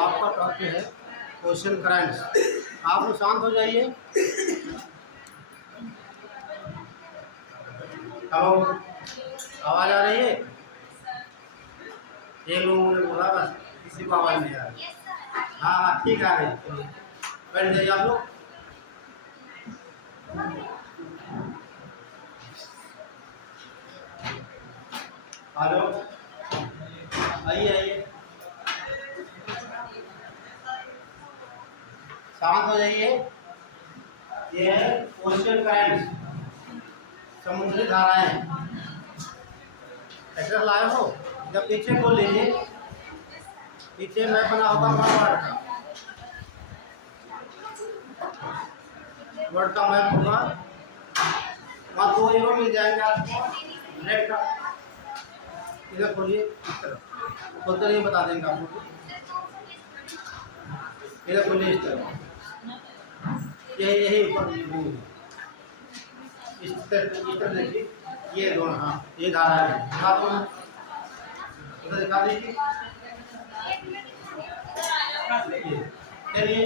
आपका टॉपिक है question currents. आप लोग शांत हो जाइए। हेलो, आवाज़ आ रही है? एक लोगों ने बोला, बस किसी को आवाज़ नहीं आ रही। हाँ हाँ, ठीक आ रही है। चलिए बैठ जाइए आप लोग। हेलो, आइए आइए, शांत हो जाइए। ये है क्वेश्चन करंट्स, समुद्री धाराएं। एक्सरसाइज लाए हो? जब पीछे खोल लीजिए, पीछे मैप बना होगा वर्ड का मैप होगा। वहाँ 2 यूरो मिल जाएंगे आपको रेड का। इधर खोलिए, इस तरफ खोलते नहीं बता देंगे आप लोग। इधर खोलिए, इस तरफ, यही यही ऊपर इस तरह देखिए। ये दोनों, हाँ ये धारा है, दिखा दो ना, उधर दिखा दीजिए। चलिए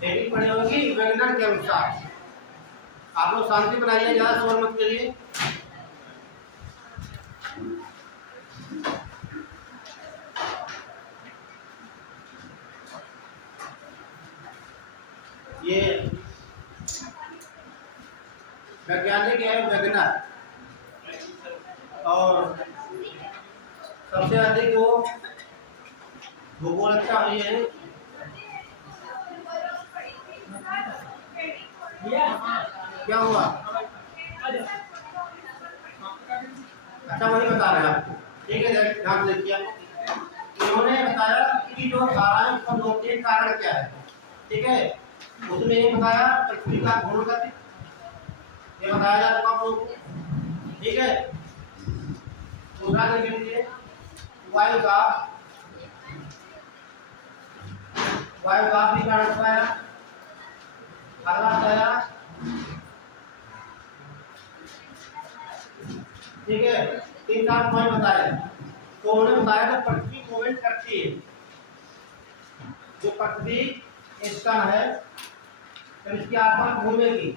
हेडिंग पड़ी होगी वेगनर के अनुसार। आप लोग शांति बनाइए, ज़्यादा शोर मत करिए। ये वैज्ञानिक है वेगनर, और सबसे अधिक वो भूगोल अच्छा हुई है। क्या हुआ? अच्छा, वही बता रहे हैं आपको। ठीक है, ध्यान से देखिए। इन्होंने बताया कि जो धाराएं उत्पन्न होती है, कारण क्या है। ठीक है, उसमें ये बताया पृथ्वी का घूर्णन गति, ये बताया जा चुका आप लोगों को। ठीक है, दूसरा देख लीजिए, वायु दाब भी कारण बताया। अगला बताया, ठीक है, 3-4 पॉइंट बताए। तो उन्होंने बताया कि पृथ्वी मूवमेंट करती है, जो पृथ्वी स्टन है तो इसके आसपास घूमेगी।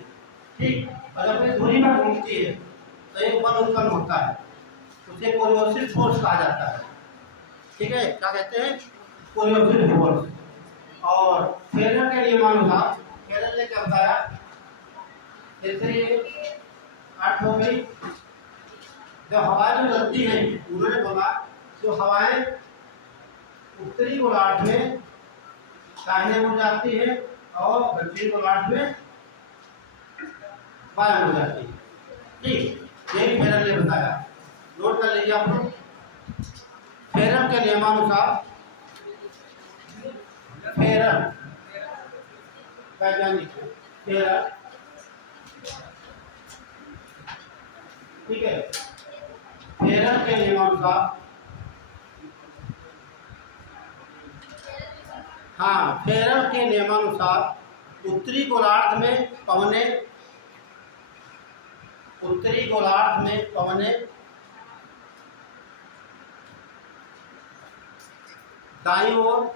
ठीक, और जब ये दूरी पर घूमती है तो एक बल उत्पन्न होता है, उसे कोरियोसिस फोर्स कहा जाता है। ठीक है, क्या कहते हैं? कोरियोसिस फोर्स। और फेरर के नियमानुसार, फेरर ने क्या बताया, जैसे ये 8 हो गई, जब हवाएं जो चलती हैं, उन्होंने बोला जो हवाएं उत्तरी गोलार्ध में दाहिने मुड़ जाती है और दक्षिणी गोलार्ध में बाएं मुड़ जाती है। ठीक, यही फेरर ने बताया। नोट कर लीजिए आप लोग। फेरर के नियमानुसार, फेरर वैज्ञानिक फेरर, ठीक है, फेरर के नियमानुसार, हाँ फेरर के नियमानुसार उत्तरी गोलार्ध में पवनें दाईं ओर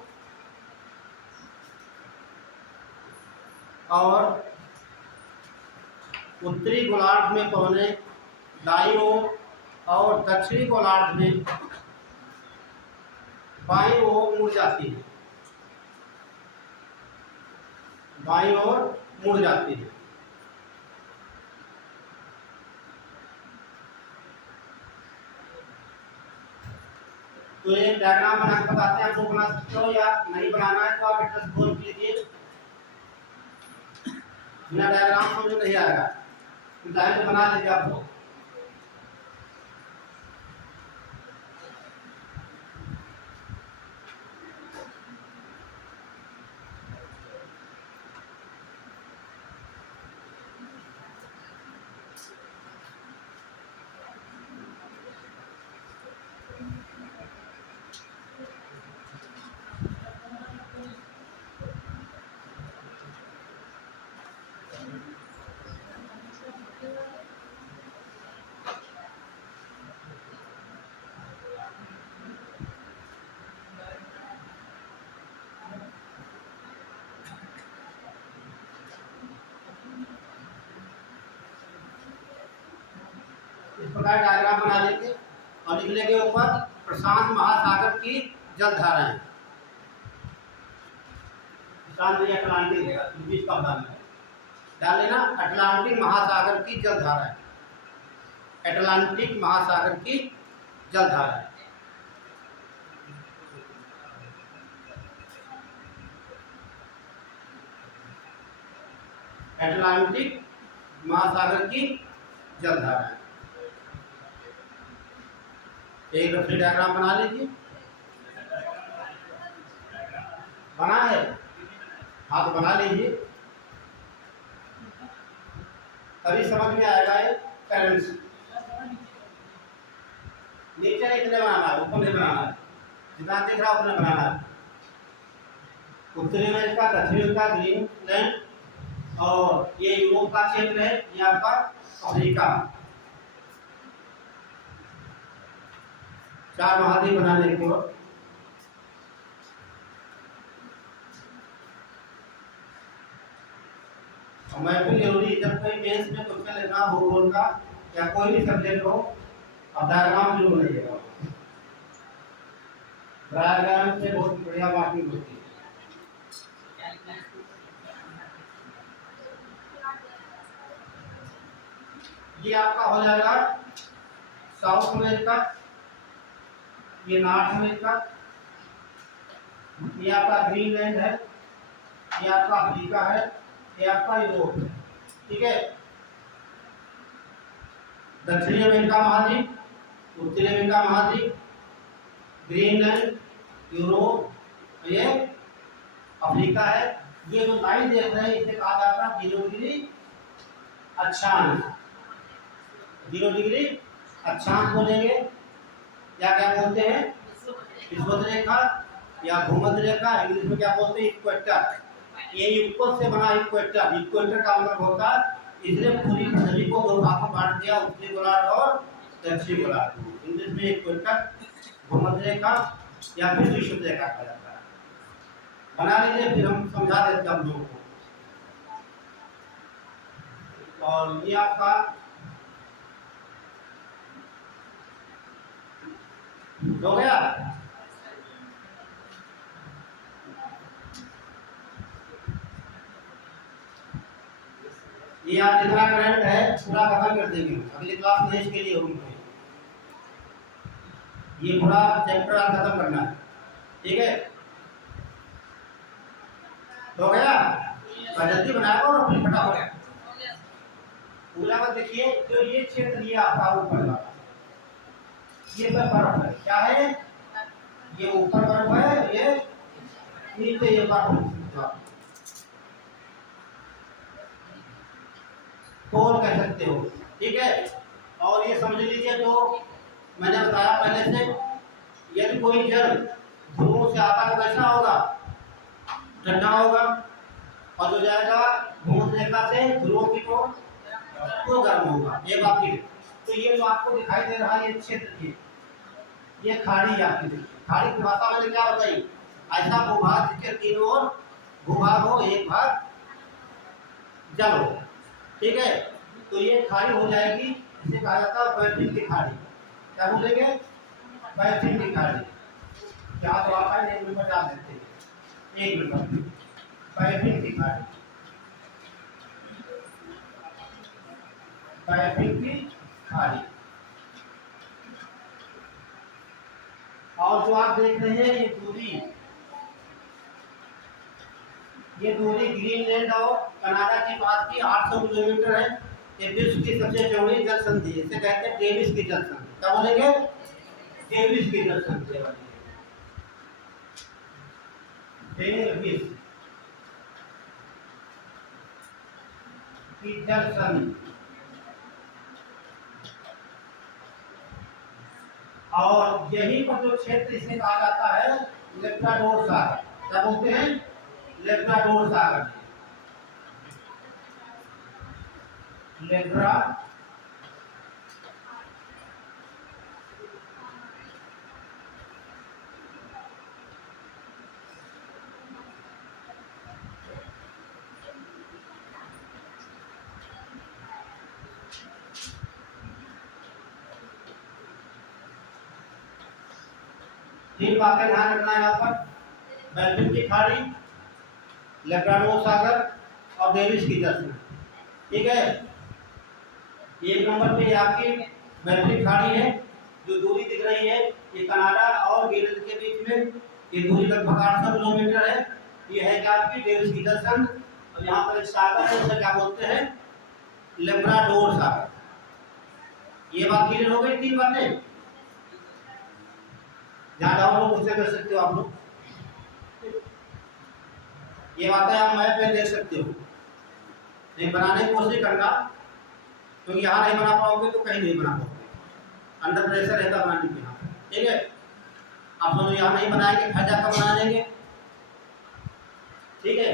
और उत्तरी गोलार्ध में पवनें दाईं ओर और दक्षिणी गोलार्ध में बाईं ओर मुड़ जाती है, बाईं ओर मुड़ जाती है। तो ये डायग्राम बना के बताते हैं, आपको बना सकते हो या नहीं बनाना है तो आप एड्रेस बोल लीजिए। बिना डायग्राम समझ नहीं आएगा, तो डायग्राम बना लीजिए आप लोग। बताया डायग्राम बना लेंगे और लिख लेंगे ऊपर प्रशांत महासागर की जलधाराएं। प्रशांत नहीं अटलांटिक है, बीच का डाल लेना अटलांटिक महासागर की जलधाराएं, अटलांटिक महासागर की जलधाराएं। अटलांटिक महासागर की जलधाराएं। एक रफली डायग्राम बना लीजिए। बना है? हाँ तो बना लीजिए, तभी समझ में आएगा ये करंट्स। नीचे इतने बनाना है, ऊपर नहीं बनाना है, जितना दिख रहा है उतना बनाना है। उत्तरी अमेरिका, दक्षिणी अमेरिका, ग्रीनलैंड और ये यूरोप का क्षेत्र है, ये आपका अफ्रीका। 4 महाद्वीप बनाने को। मैं भी जरूरी जब कोई मेंस में क्वेश्चन लेना हो भूगोल का या कोई भी सब्जेक्ट हो, अब डायग्राम जरूर बनाइएगा। डायग्राम से बहुत बढ़िया मार्किंग होती है। ये आपका हो जाएगा साउथ अमेरिका, ये नॉर्थ अमेरिका, ये आपका ग्रीनलैंड है, ये आपका अफ्रीका है, ये आपका यूरोप है। ठीक है, दक्षिणी अमेरिका महाद्वीप, उत्तरी अमेरिका महाद्वीप, ग्रीनलैंड, यूरोप, ये अफ्रीका है। ये जो लाइन देख रहे हैं इसे कहा जाता है 0 डिग्री अक्षांश। 0 डिग्री अक्षांश बोलेंगे या क्या बोलते हैं, विषुवत रेखा या भूमध्य रेखा, इंग्लिश में क्या बोलते हैं, इक्वेटर। ये इक्वल से बना इक्वेटर। इक्वेटर का मतलब होता है इसने पूरी पृथ्वी को 2 भागों में बांट दिया, उत्तरी गोलार्ध और दक्षिणी गोलार्ध। इंग्लिश में इक्वेटर, भूमध्य रेखा या फिर विषुवत रेखा कहा जाता है। बना लीजिए, फिर हम समझा देते हैं हम लोगों को। और ये आपका हो गया। ये आप जितना करंट है पूरा खत्म कर देंगे, अगली क्लास में इसके लिए होगी। ये पूरा चैप्टर आप खत्म करना है, ठीक है? हो गया? जल्दी बनाया और फिर फटाफट पूरा मत देखिए। जो ये क्षेत्र ये आपका ऊपर वाला, ये सब बर्फ है। क्या है? ये ऊपर बर्फ है, ये नीचे ये बर्फ पोल कह सकते हो, ठीक है? और ये समझ लीजिए, तो मैंने बताया पहले से, यदि कोई जल ध्रुवों से आता तो कैसा होगा, ठंडा होगा, और जो जाएगा भूमध्य रेखा से ध्रुवों की ओर तो गर्म होगा। ये बात की। तो ये जो आपको दिखाई दे रहा है ये क्षेत्र, ये खाड़ी आपकी देखिए। खाड़ी की भाषा मैंने क्या बताई, ऐसा भूभाग जिसके तीनों ओर भूभाग हो, एक भाग जल हो, ठीक है? तो ये खाड़ी हो जाएगी, इसे कहा जाता है बैठिन की खाड़ी। क्या बोलेंगे? बैठिन की खाड़ी। क्या तो आता है, 1 नंबर डाल देते हैं, 1 नंबर बैठिन की खाड़ी, बैठिन की खाड़ी। और जो आप देख रहे हैं ये दूरी ग्रीनलैंड और कनाडा के पास की 800 किलोमीटर है। ये विश्व की सबसे चौड़ी जल संधि, इसे कहते हैं डेविस की जल संधि। क्या बोलेंगे? डेविस की जल संधि, डेविस की जल संधि। और यही पर जो क्षेत्र इसे कहा जाता है लेब्राडोर सागर। क्या बोलते हैं? लेब्राडोर सागर, लेब्रा तीन वाक्य ध्यान रखना है यहाँ पर, बेल्फिन की खाड़ी, लेब्राडोर सागर और डेविस की जश्न। ठीक है, एक नंबर पे आपकी बेल्फिन खाड़ी है, जो दूरी दिख रही है ये कनाडा और ग्रीनलैंड के बीच में, ये दूरी लगभग 800 किलोमीटर है। ये है क्या आपकी डेविस की जश्न, और यहाँ पर एक सागर है उसे क्या बोलते हैं, लेब्राडोर सागर। ये बात क्लियर हो गई, तीन बातें। जहाँ जाओ लोग उससे कर सकते हो आप लोग, ये बातें आप मैप में देख सकते हो, नहीं बनाने की कोशिश करना, क्योंकि यहाँ नहीं बना पाओगे तो कहीं नहीं बना पाओगे, अंडर प्रेशर रहता बनाने के यहाँ। ठीक है, आप लोग यहाँ नहीं बनाएंगे, घर जाकर बना लेंगे। ठीक है,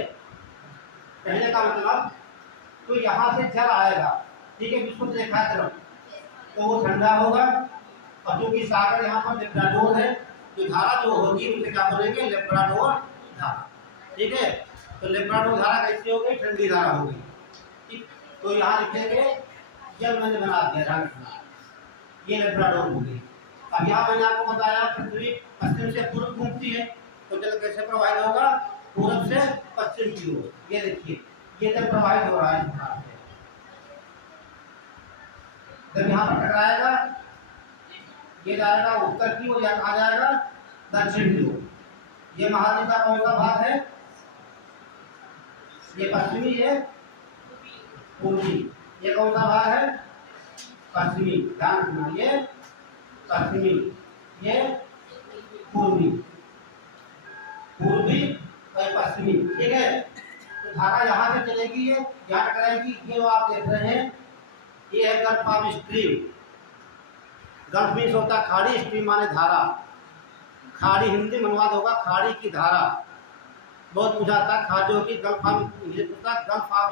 कहने का मतलब तो यहाँ से जल आएगा, ठीक है, बिल्कुल देखा तरफ, तो वो ठंडा होगा, और क्योंकि सागर यहाँ पर लेब्राडोर है, तो धारा जो होगी उसे क्या बोलेंगे, लेब्राडोर धारा। ठीक है, तो लेब्राडोर धारा कैसी हो गई, ठंडी धारा हो गई। ठीक, तो यहाँ लिखेंगे, जल मैंने बना दिया, ध्यान रखना, ये लेब्राडोर हो गई। अब यहाँ मैंने आपको बताया पृथ्वी पश्चिम से पूर्व घूमती है, तो जल कैसे प्रवाहित होगा, पूर्व से पश्चिम की ओर। ये देखिए, ये जल प्रवाहित हो रहा है इस प्रकार से। जब यहाँ पर टकराएगा, ये जाएगा उत्तर की ओर या कहाँ जाएगा, दक्षिण की ओर। ये महाद्वीप का कौन सा भाग है, ये पश्चिमी है, पूर्वी। ये कौन सा भाग है, पश्चिमी, ध्यान रखना, ये पश्चिमी, ये पूर्वी, पूर्वी और पश्चिमी। ठीक है, तो धारा यहाँ से चलेगी, ये यहाँ टकराएगी। ये जो आप देख रहे हैं ये है gulf of stream. Gulf means होता है खाड़ी, स्ट्रीम माने धारा, खाड़ी हिंदी में अनुवाद होगा खाड़ी की धारा। बहुत पूछा था खाड़ियों की, गल्फ ऑफ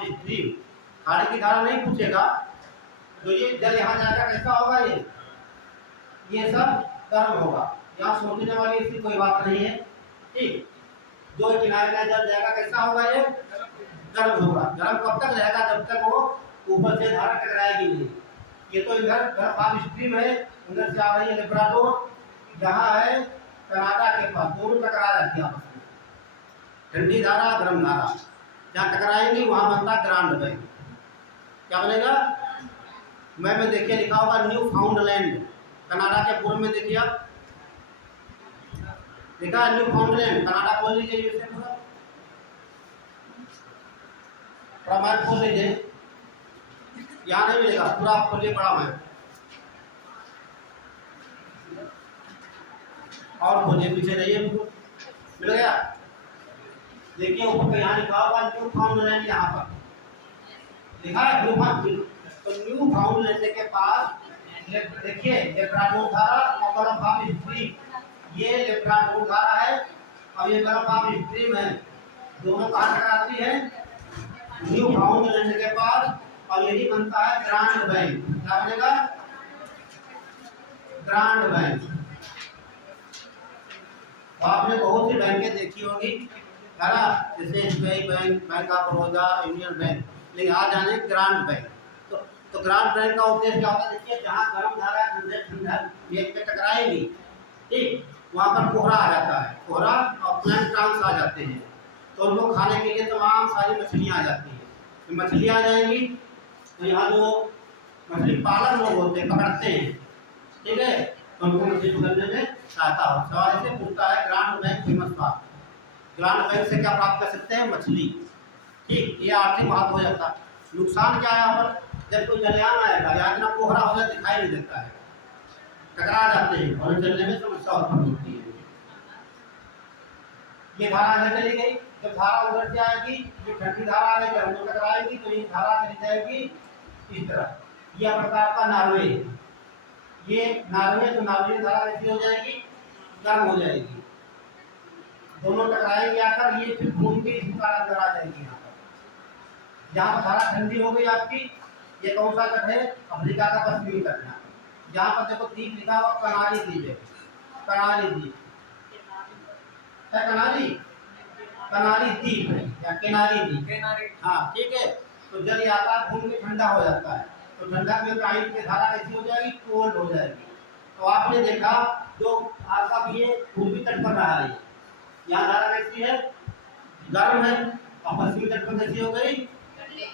स्ट्रीम, खाड़ी की धारा नहीं पूछेगा। तो ये जल यहाँ जाएगा कैसा होगा, ये सब गर्म होगा, यहाँ सोचने वाली इसकी कोई बात नहीं है। ठीक, जो किनारे का जल जाएगा कैसा होगा, ये गर्म होगा। गर्म कब तक रहेगा, जब तक वो ऊपर से धारा टकराएगी नहीं। ये तो इधर गल्फ ऑफ स्ट्रीम है, उधर से आ रही है लेब्राडोर, यहाँ है कनाडा के पास, दोनों टकरा रहती है आपस में, ठंडी धारा गर्म धारा, जहाँ टकराएंगी वहां बनता है ग्रांड बैंक। क्या बनेगा, मैप में देखिए लिखा होगा न्यू फाउंडलैंड, कनाडा के पूर्व में देखिए आप, लिखा है न्यू फाउंडलैंड, कनाडा खोल लीजिए, इसे पूरा मैप खोल लीजिए, यहाँ नहीं मिलेगा, पूरा आप खोलिए बड़ा मैप, और खोलिए, पीछे जाइए, मिल गया। देखिए ऊपर यहाँ लिखा होगा न्यू फाउंडलैंड, यहाँ पर लिखा है न्यू फाउंडलैंड। तो न्यू फाउंडलैंड के पास देखिए लेब्राडोर धारा और गल्फ ऑफ स्ट्रीम, ये लेब्राडोर धारा है और ये गल्फ ऑफ स्ट्रीम है, दोनों कहाँ टकराती है, न्यू फाउंडलैंड के पास, और यही बनता है ग्रांड बैंक। क्या बनेगा, ग्रांड बैंक। तो आपने बहुत सी बैंकें देखी होगी, है ना, जैसे state bank, bank of Baroda, union bank, लेकिन आज जाने ग्रांड बैंक। तो ग्रांड बैंक का उद्देश्य क्या होता है, देखिए जहाँ गर्म धारा ठंडा एक पे टकराएगी, ठीक, वहाँ पर कोहरा आ जाता है, कोहरा और प्लैंक्टन्स आ जाते हैं, तो उनको खाने के लिए तमाम सारी मछलियाँ आ जाती हैं। तो मछलियाँ आ जाएंगी, तो यहाँ जो मछली पालन लोग होते हैं, पकड़ते हैं, ठीक है, तो उनको मछली पकड़ने में सहायता हो। सवाल ऐसे पूछता है ग्रांड बैंक फेमस बात, ग्रांड बैंक से क्या प्राप्त कर सकते हैं, मछली। ठीक, ये आर्थिक महत्व हो जाता है। नुकसान क्या है यहाँ पर, जब कोई जलयान आएगा या इतना कोहरा हो जाए दिखाई नहीं देता है, टकरा जाते हैं और चलने में समस्या उत्पन्न होती है। ये धारा अंदर चली गई, जब धारा उधर से आएगी, जो ठंडी धारा आएगी गर्म टकराएगी, तो ये धारा चली जाएगी इस तरह। यह पड़ता है आपका नॉर्वे, ये नॉर्वे, तो नॉर्वे धारा कैसी हो जाएगी, गर्म हो जाएगी, दोनों टकराएंगे आकर, ये फिर घूम के इस प्रकार अंदर आ जाएगी। यहाँ पर जहाँ पर धारा ठंडी हो गई आपकी, ये कौन सा तट है, अफ्रीका का पश्चिमी तट है। यहाँ पर देखो द्वीप लिखा हुआ कनारी द्वीप है, कनारी द्वीप है, कनारी द्वीप है या किनारी द्वीप, हाँ ठीक है। तो जल आता है घूम के ठंडा हो जाता है, तो ठंडा में पानी की धारा कैसी हो जाएगी, कोल्ड हो जाएगी। तो आपने देखा जो आपका भी ये पूर्वी तट पर रहा है, यहाँ धारा कैसी है, गर्म है, और पश्चिमी तट पर कैसी हो गई,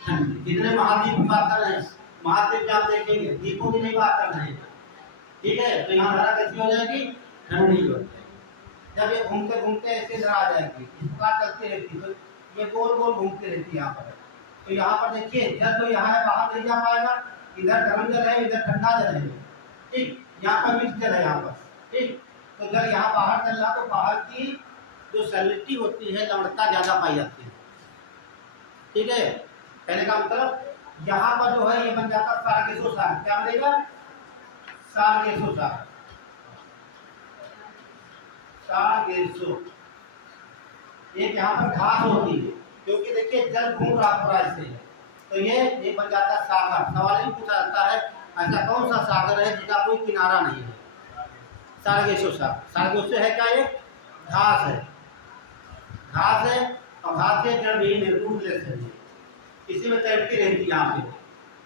ठंडी। कितने महाद्वीप की बात कर रहे हैं, महाद्वीप आप देखेंगे द्वीपों की नहीं बात कर रहे हैं, ठीक है। तो यहाँ धारा कैसी हो जाएगी, ठंडी हो जाएगी। जब ये घूमते घूमते ऐसे इधर आ जाएगी, इस प्रकार चलती रहती, तो ये गोल गोल घूमती रहती है यहाँ पर। तो यहाँ पर देखिए जल तो यहाँ है, बाहर नहीं जा पाएगा, इधर गर्म जल है, इधर ठंडा जल है, ठीक। यहाँ पर मिक्स जल है यहाँ पर, ठीक। तो जल यहाँ बाहर चल रहा, तो बाहर की जो सैलिनिटी होती है, लवणता ज्यादा पाई जाती है, ठीक है। कहने का मतलब यहाँ पर जो है ये बन जाता सारगेसो सार, क्या बनेगा, सारगेसो सार, सारगेसो। एक यहाँ पर घास होती है, क्योंकि देखिए जल घूम रहा पूरा ऐसे, तो ये बन जाता सागर। सवाल ये पूछा जाता है ऐसा कौन सा सागर है जिसका कोई किनारा नहीं है, सारगेसो सागर। सारगेसो है क्या, एक घास है, घास है, और घास के जड़ भी रूटलेस है, इसी में तैरती रहती है यहाँ पे।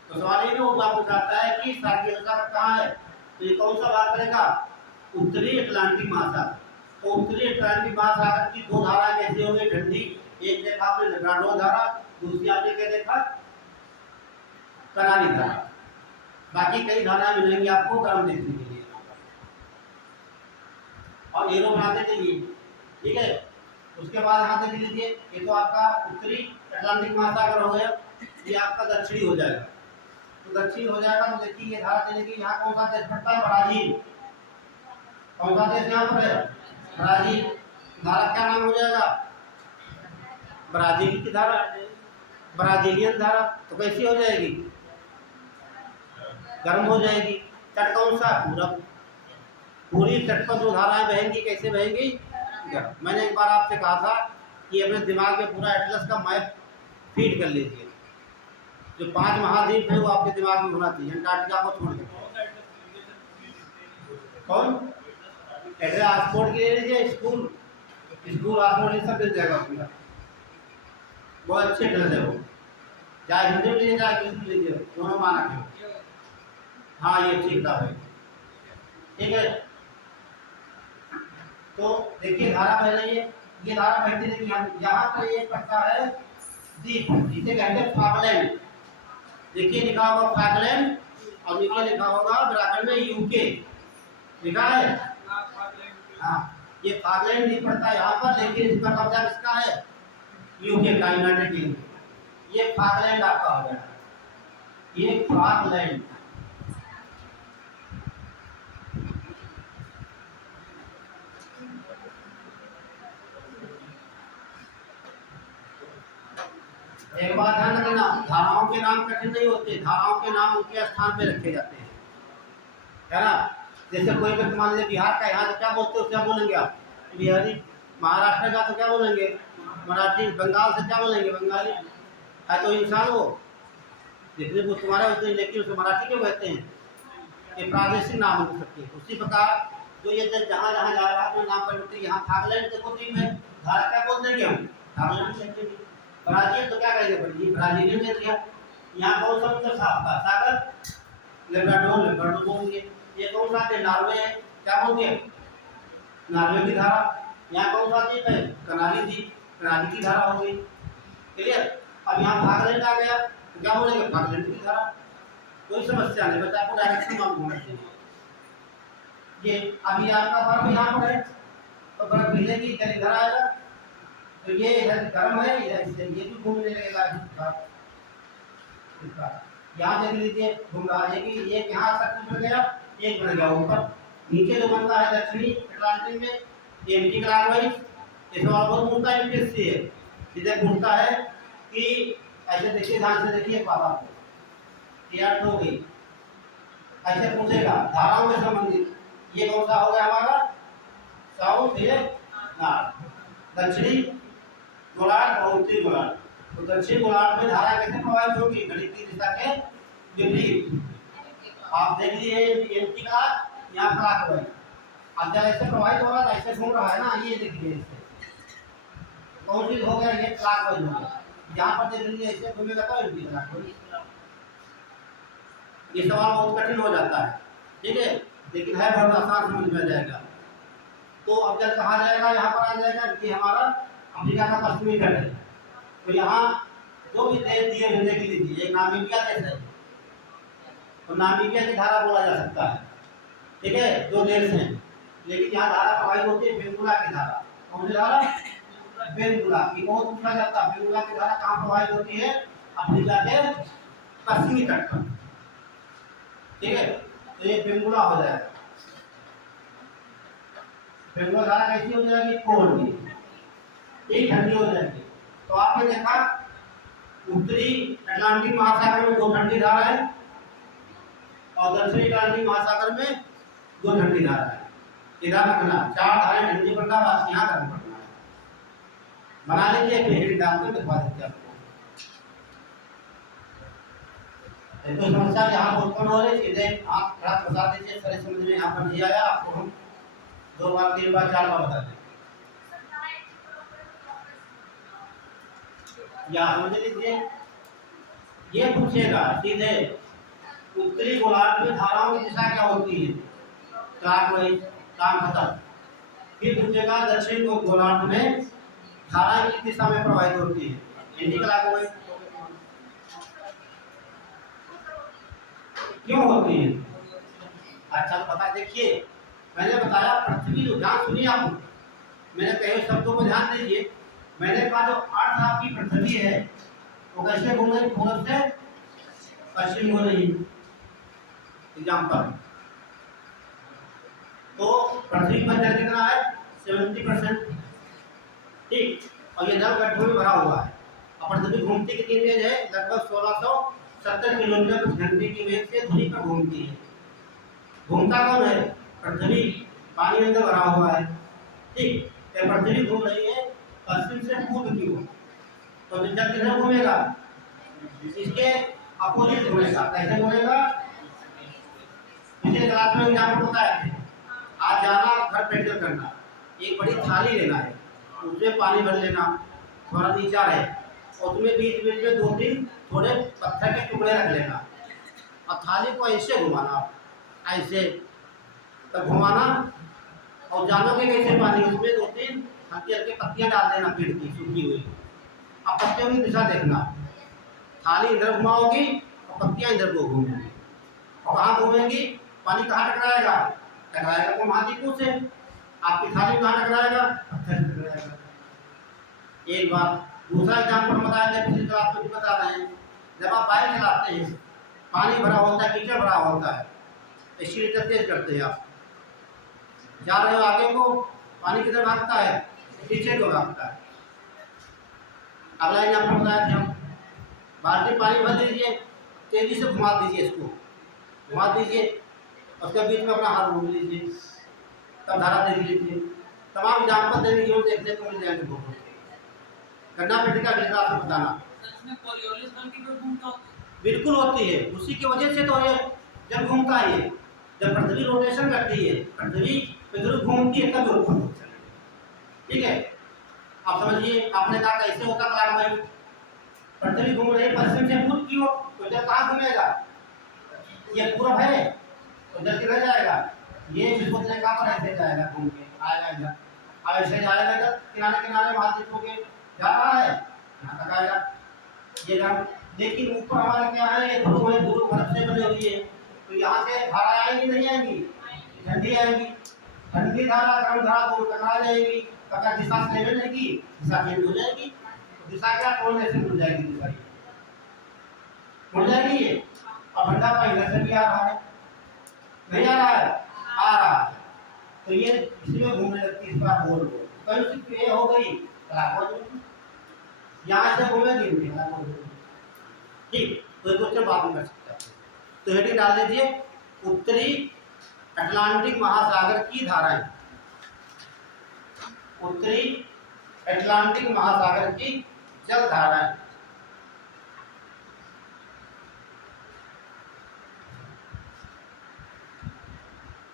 तो सवाल ये भी पूछाता है कि सारगेसो सागर कहाँ है, तो ये कौन सा बात करेगा, उत्तरी अटलांटिक महासागर। तो उत्तरी अटलांटिक महासागर की दो धाराएं कैसी हो गई, ठंडी, एक देखा आपने लेब्राडोर धारा, दूसरी आपने क्या देखा, कराली धारा। बाकी कई धाराएं मिलेंगी आपको गर्म देखने के लिए और एरो बनाने के लिए, ठीक है। उसके बाद यहाँ देख लीजिए, ये तो आपका उत्तरी अटलांटिक महासागर हो गया, ये आपका दक्षिणी हो जाएगा। तो दक्षिण हो जाएगा, तो देखिए ये धारा चलेगी, यहाँ कौन सा देश पड़ता है, ब्राजील। कौन सा देश यहाँ पर है, ब्राजील। धारा क्या नाम हो जाएगा, ब्राजील की धारा, ब्राजीलियन धारा। तो कैसी हो जाएगी, गर्म हो जाएगी। तट कौन सा, पूरब। पूरी तट पर जो धाराएं बहेंगी कैसे बहेंगी, गर्म। मैंने एक बार आपसे कहा था कि अपने दिमाग में पूरा एटलस का मैप फीड कर लीजिए, जो 5 महाद्वीप है वो आपके दिमाग में होना चाहिए, अंटार्कटिका को छोड़ के। कौन, एड्रेस पासपोर्ट के ले लीजिए, स्कूल पासपोर्ट सब मिल जाएगा पूरा, बहुत अच्छे ड्रेस है वो, चाहे हिंदी में लीजिए चाहे इंग्लिश में लीजिए, दोनों मानक है। हाँ ये ठीक था भाई, ठीक है। तो देखिए धारा बह रही है, ये धारा बहती रही, यहाँ पर ये पड़ता है द्वीप, जिसे कहते हैं फॉकलैंड। देखिए लिखा होगा फॉकलैंड, और नीचे लिखा होगा ब्रैकेट में यूके लिखा है। हाँ ये फॉकलैंड द्वीप पड़ता है यहाँ पर, लेकिन इसका कब्जा किसका है, यूके का, यूनाइटेड किंगडम। ये फॉकलैंड आपका हो गया, ये फॉकलैंड। एक बात ध्यान रखना, धाराओं के नाम कठिन नहीं होते, धाराओं के नाम उनके स्थान पे रखे जाते हैं, है ना। जैसे कोई व्यक्ति मान लीजिए बिहार का, यहाँ तो क्या बोलते हो, क्या बोलेंगे आप, बिहारी। महाराष्ट्र का तो क्या बोलेंगे, मराठी। बंगाल से क्या बोलेंगे, बंगाली। है तो इंसान वो, जितने वो तुम्हारे होते हैं, लेकिन उसे मराठी क्यों कहते हैं, ये प्रादेशिक नाम हो सकते हैं। उसी प्रकार जो ये जहाँ जहाँ जा रहा है अपने नाम पर, यहाँ थाईलैंड देखो द्वीप है, धारा क्या बोलते हैं, हम थाईलैंड कहते हैं। ब्राजील तो क्या कहेंगे, ब्राजीलियन दे दिया। यहाँ कौन सा उत्तर था आपका, सागर, लेब्राडोर बोलेंगे। ये कौन सा है, नॉर्वे है, क्या बोलते हैं, नॉर्वे की धारा। यहाँ कौन सा द्वीप है, कनारी द्वीप, कनारी की धारा हो गई, क्लियर। अब यहाँ फाकलैंड आ गया, तो क्या बोलेंगे, फाकलैंड की धारा। कोई समस्या नहीं, बस आपको डायरेक्शन मालूम होना चाहिए। ये अभी आपका बर्फ यहाँ पर है, तो बर्फ गिरेगी, जल इधर आएगा, तो ये इधर गर्म है, इधर ये भी घूमने लगेगा। यहाँ देख लीजिए घूम रहा है, एक यहाँ तक बन गया, एक बन गया ऊपर। नीचे जो बनता है दक्षिणी अटलांटिक में, ये एंटी क्लॉकवाइज। ये सवाल बहुत पूछता है यूपीएससी है, सीधे पूछता है कि ऐसे देखिए, ध्यान से देखिए पापा को, ये हो गई, ऐसे पूछेगा धाराओं से संबंधित। ये कौन सा हो गया हमारा, साउथ, ये नॉर्थ, दक्षिणी गोलार्ध और उत्तरी गोलार्ध। तो दक्षिण गोलार्ध में धारा कैसे प्रभावित होगी, घड़ी की दिशा के विपरीत। आप देख लीजिए एंटी का यहाँ क्लॉकवाइज, अब जब ऐसे प्रभावित हो रहा है, ऐसे घूम रहा है ना, ये देखिए इससे कौन चीज हो गया, ये क्लॉकवाइज हो गया। यहाँ पर देख लीजिए ऐसे घूमेगा तो एंटी क्लॉकवाइज। ये सवाल बहुत कठिन हो जाता है, ठीक है, लेकिन है बहुत आसान, समझ में आ जाएगा। तो अब जल कहाँ जाएगा, यहाँ पर आ जाएगा। ये हमारा अफ्रीका का पश्चिमी तट है। तो यहाँ जो भी देश दिए भेजने के लिए दिए, एक नामीबिया देश है, तो नामीबिया की धारा बोला जा सकता है, ठीक है, दो देश हैं। लेकिन यहाँ धारा प्रभावित होती है बेंगुला की धारा। कौन सी धारा? बेंगुला की। बहुत पूछा जाता है बेंगुला की धारा कहाँ प्रभावित होती है? अफ्रीका के पश्चिमी तट पर, ठीक है। तो ये बेंगुला हो जाएगा। बेंगुला धारा कैसी हो जाएगी? कोल्ड की, एक ठंडी हो जाएगी। तो आपने देखा उत्तरी अटलांटिक महासागर में दो ठंडी धारा है और दक्षिणी अटलांटिक महासागर में दो ठंडी धारा है। इधर रखना, चार धाराएं ठंडी पड़ना, बस यहाँ गर्म पड़ना है। बना लीजिए, फिर डाल के दिखा देते आपको। तो समस्या यहाँ उत्पन्न हो रही, सीधे आप थोड़ा बता दीजिए, सर समझ में यहाँ पर नहीं आया आपको, हम 2 बार 3 बार 4 बार बता दें। या समझ लीजिए, ये पूछेगा सीधे उत्तरी गोलार्ध में धाराओं की दिशा क्या होती है, क्लॉकवाइज, काम खत्म। फिर पूछेगा दक्षिण गोलार्ध में धारा की दिशा में प्रवाहित होती है, एंटी क्लॉकवाइज। क्यों होती है? अच्छा तो पता, देखिए मैंने बताया पृथ्वी, ध्यान सुनिए आप, मैंने कहे शब्दों को ध्यान दीजिए। मैंने कहा जो अर्थ आपकी पृथ्वी है वो कैसे घूम रही? पूर्व से पश्चिम हो रही। एग्जाम्पल, तो पृथ्वी पर जल कितना है? 70%, ठीक। और ये जल गड्ढों में भरा हुआ है। और पृथ्वी घूमती कितनी तेज है? लगभग 1670 किलोमीटर घंटे की वेग से धुरी पर घूमती है। घूमता कौन है? पृथ्वी, पानी अंदर भरा हुआ है, ठीक। पृथ्वी घूम रही है पश्चिम से पूर्व की ओर, तो जल किधर घूमेगा? इसके अपोजिट घूमेगा। कैसे घूमेगा? पिछले क्लास में एग्जाम्पल बताया थे, आज जाना, घर पेट्रोल करना, एक बड़ी थाली लेना है, उसमें पानी भर लेना, थोड़ा नीचा है, और तुम्हें बीच बीच में 2-3 थोड़े पत्थर के टुकड़े रख लेना, और थाली को ऐसे घुमाना, ऐसे तब घुमाना, और जानोगे कैसे पानी, उसमें 2-3 हल्की हल्की पत्तियां डाल देना पेड़ की सूखी हुई। अब पत्तियों की दिशा देखना, थाली इधर घुमाओगी और पत्तियां इधर को घूमेंगी। और कहाँ घूमेंगी? पानी कहाँ टकराएगा? टकराएगा तो महाद्वीपों से। आपकी थाली कहाँ टकराएगा? पत्थर टकराएगा। एक बार दूसरा एग्जाम्पल बताया था, पिछली क्लास में भी बता रहे हैं, जब आप बाइक चलाते हैं, पानी भरा होता है, कीचड़ भरा होता है, स्पीड तेज करते हैं, आप जा रहे हो आगे को, पानी किधर भागता है? पीछे को भागता है। अगला एग्जाम्पल बताया थे हम, बाल्टी पानी भर दीजिए, तेजी से घुमा दीजिए, इसको घुमा दीजिए, उसके बीच में अपना हाथ घूम लीजिए, तब धारा दे लीजिए। तमाम एग्जाम्पल दे दीजिए, देखने को मिल जाएंगे। गन्ना पेटी का अगले क्लास में बताना। बिल्कुल होती है, उसी की वजह से तो ये जब घूमता है, जब पृथ्वी रोटेशन करती है, पृथ्वी ध्रुव घूमती है, तब उत्पन्न होता है, ठीक है। अब समझिए, आपने कहा कैसे होता क्लॉकवाइज? पृथ्वी घूम रही है पश्चिम से पूर्व की ओर, तो जल कहाँ घूमेगा? ये पूर्व है, तो जल किधर जाएगा? ये विषुवत रेखा पर ऐसे जाएगा, घूम के आएगा इधर, अब ऐसे जाएगा इधर, किनारे किनारे महाद्वीपों के जा रहा है, यहाँ तक आएगा ये जल। लेकिन ऊपर हमारा क्या है? ये ध्रुव है, ध्रुव बर्फ से बनी हुई है, तो यहाँ से धारा आएगी नहीं आएगी? ठंडी आएगी। ठंडी धारा गर्म धारा दोनों टकरा जाएगी, तब दिशा से लेने की दिशा चेंज हो जाएगी। दिशा क्या? तोड़ने से मुड़ जाएगी, दिशा मुड़ जाएगी ये। और ठंडा पानी इधर से भी आ रहा है, नहीं आ रहा है? आ रहा है, तो ये इसी में घूमने लगती है, इस बार बोल दो तो ये हो गई क्लॉकवाइज, यहाँ से घूमेगी, ठीक। तो क्वेश्चन बाद में कर सकते हैं। तो हेडिंग डाल दीजिए, उत्तरी अटलांटिक महासागर की धाराएं, उत्तरी अटलांटिक महासागर की जल धाराएं।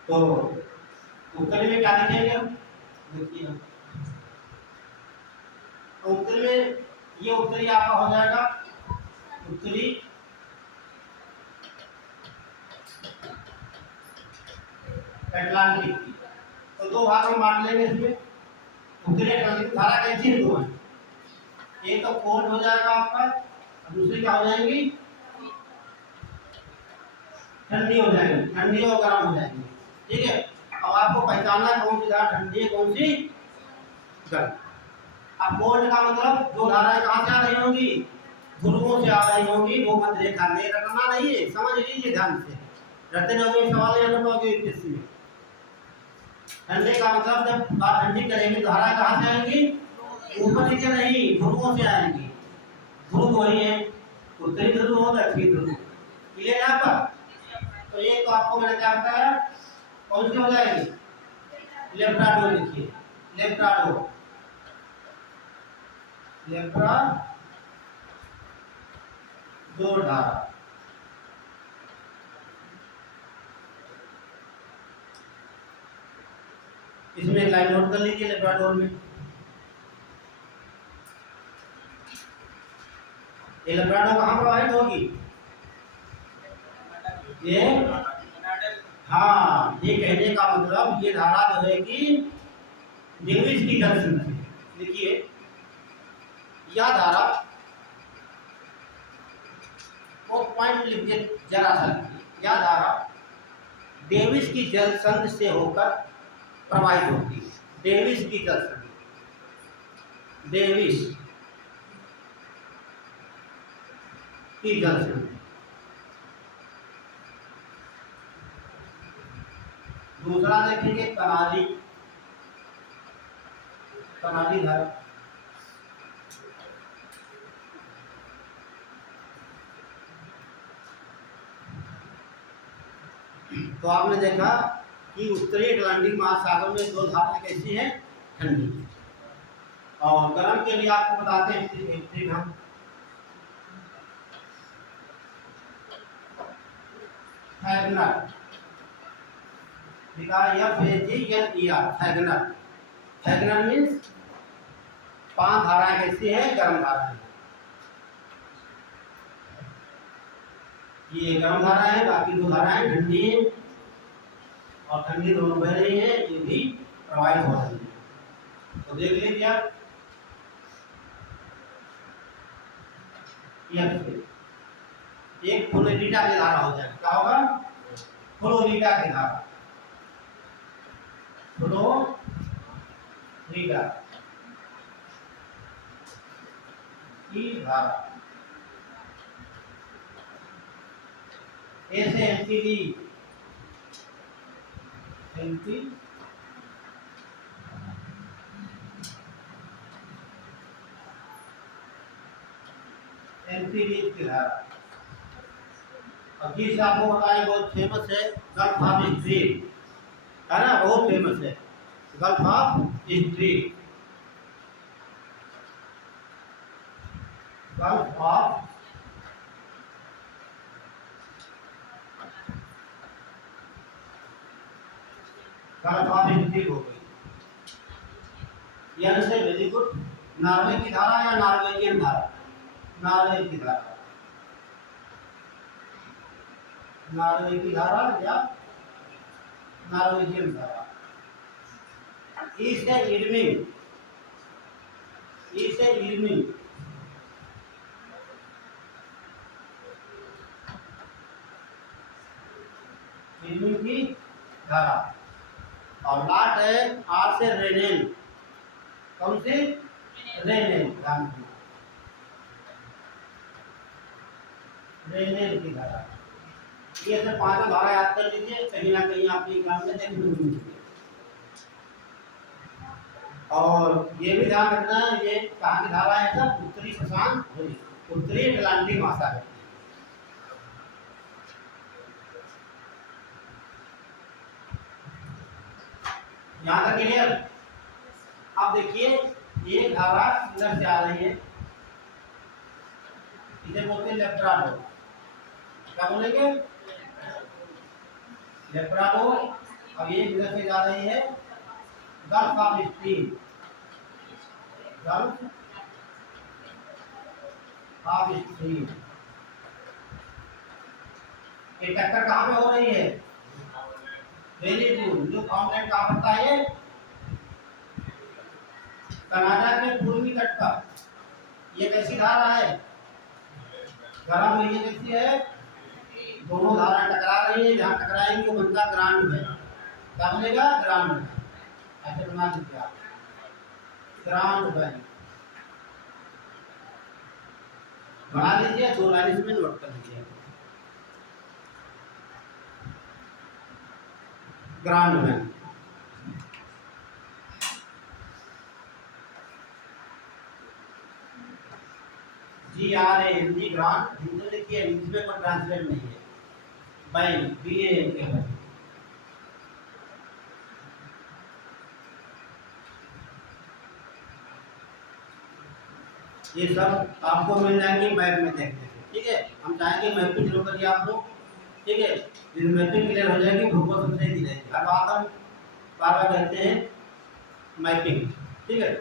तो उत्तरी में क्या लिखेंगे हम? देखिए, उत्तरी में ये उत्तरी आपका हो जाएगा उत्तरी अटलांटिक, तो दो भाग हम बांट लेंगे इसमें। उत्तरी अटलांटिक धारा कैसी है, दो है, एक तो कोल्ड हो जाएगा आपका, दूसरी क्या हो जाएंगी, ठंडी हो जाएंगी, ठंडी और गर्म हो जाएंगी। ठीक है, अब आपको पहचानना है कौन सी धारा ठंडी है कौन सी गर्म। अब कोल्ड का मतलब जो धाराएं कहां से आ रही होंगी, ध्रुवों से आ रही होंगी, वो मध्य रेखा में रटना नहीं है, समझ लीजिए ध्यान से, रटते रहोगे सवाल या रटोगे यूपीएससी में। ठंडे का मतलब जब आप ठंडी करेंगे तो धाराएं कहां से आएंगी, ऊपर नीचे नहीं, ध्रुवों से आएंगी। ध्रुव वही है, उत्तरी ध्रुव और दक्षिणी ध्रुव। क्लियर है आपका। तो ये तो आपको मैंने क्या बताया, कौन सी हो जाएगी, लेब्राडोर लिखिए, लेब्राडोर, लेब्राडोर धारा। इसमें एक लाइन नोट कर लीजिए लेब्राडोर में। ये लेब्राडोर कहाँ प्रवाहित होगी, ये, हाँ, ये कहने का मतलब ये धारा जो है कि डेविस की जल संधि, देखिए यह धारा, वो पॉइंट लिखिए जरा सा, यह धारा डेविस की जल संधि से होकर प्रवाहित होती है। डेविस की जल संधि, डेविस की जल संधि। दूसरा देखेंगे कनाली, कनाली धारा, तो आपने देखा कि उत्तरी अटलांटिक महासागर में दो धाराएं कैसी हैं, ठंडी। और गर्म के लिए आपको बताते हैं हिस्ट्री हम, फैगनर, फैगनर, फैगनर मीन्स पांच धाराएं कैसी हैं, गर्म धाराएं। ये गर्म धारा है, बाकी दो धाराएं ठंडी है, और ठंडी दोनों बह रही है, ये भी प्रवाहित हो रही है। तो देख लीजिए आप, एक फ्लोरीडा की धारा हो जाए, क्या होगा, फ्लोरीडा की धारा, फ्लोरीडा की धारा, ऐसे एमपीडी, एमपी एमपीडी की धारा। अब जिस आपको बताएं बहुत फेमस है, गल्फ ऑफ स्ट्रीम, है ना, बहुत फेमस है gulf of stream, gulf of stream हो गई, यानी से वेरी गुड। नॉर्वे की धारा या नॉर्वेजियन धारा, नॉर्वे की धारा, नॉर्वे की धारा या नॉर्वेजियन धारा। ईस्ट है इर्विंग, ईस्ट है इर्विंग, इर्विंग की धारा। और लाट है आर से रेनेल, कौन से, रेनेल, रेनेल की धारा। ये सब पांचों धारा याद कर लीजिए, कहीं ना कहीं आपके एग्जाम में देखने को मिलेगी। और ये भी ध्यान रखना, ये कहाँ की धारा है, सब उत्तरी प्रशांत, उत्तरी अटलांटिक महासागर। यहाँ तक क्लियर। अब देखिए ये धारा इधर से आ रही है, इसे बोलते हैं लेब्राडोर, क्या बोलेंगे, लेब्राडोर। अब ये इधर से जा रही है gulf of stream, gulf of stream. ये टक्कर कहाँ पे हो रही है, वेरी गुड। न्यू फाउंडलैंड कहाँ पड़ता है ये? कनाडा के पूर्वी तट पर। ये कैसी धारा है? गरम है। ये कैसी है? दोनों धाराएं टकरा रही है, जहाँ टकराएंगी वो बनता ग्रांड बैंक। क्या बनेगा? Grand bank. ऐसे बना दीजिए आप, ग्रांड बैंक बना लीजिए। दो लाइन इसमें नोट कर लीजिए, grand bank. GRAND grand Hindi लिखिए, इंग्लिश में कोई ट्रांसलेट नहीं है। बैंक BANK के बैंक। ये सब आपको मिल जाएंगे मैप में देखने से, ठीक है। हम चाहेंगे मैपिंग शुरू करिए आप लोग, ठीक है। इस मैपिंग क्लियर हो जाएगी, भूगोल सबसे दी रहेगी। अब आप हम बार बार कहते हैं मैपिंग, ठीक है।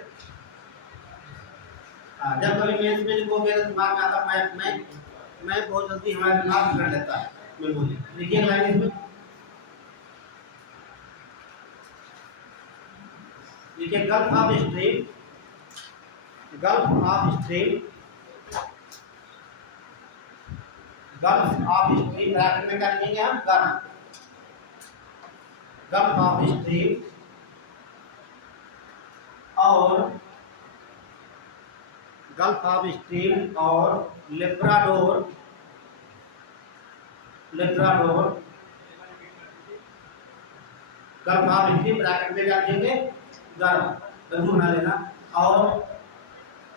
जब कभी मेंस में लिखोगे तो दिमाग में आता मैप मैं बहुत जल्दी हमारा दिमाग कर लेता है। मैं बोलिए, लिखिए लाइन इसमें, लिखिए gulf of stream, gulf of stream, gulf of stream bracket में क्या लिखेंगे हम? गल्फ ऑफ स्ट्रीम और गल्फ ऑफ स्ट्रीम और Labrador, Labrador gulf of stream bracket में क्या लिखेंगे? गल्फ, जरूर ना लेना। और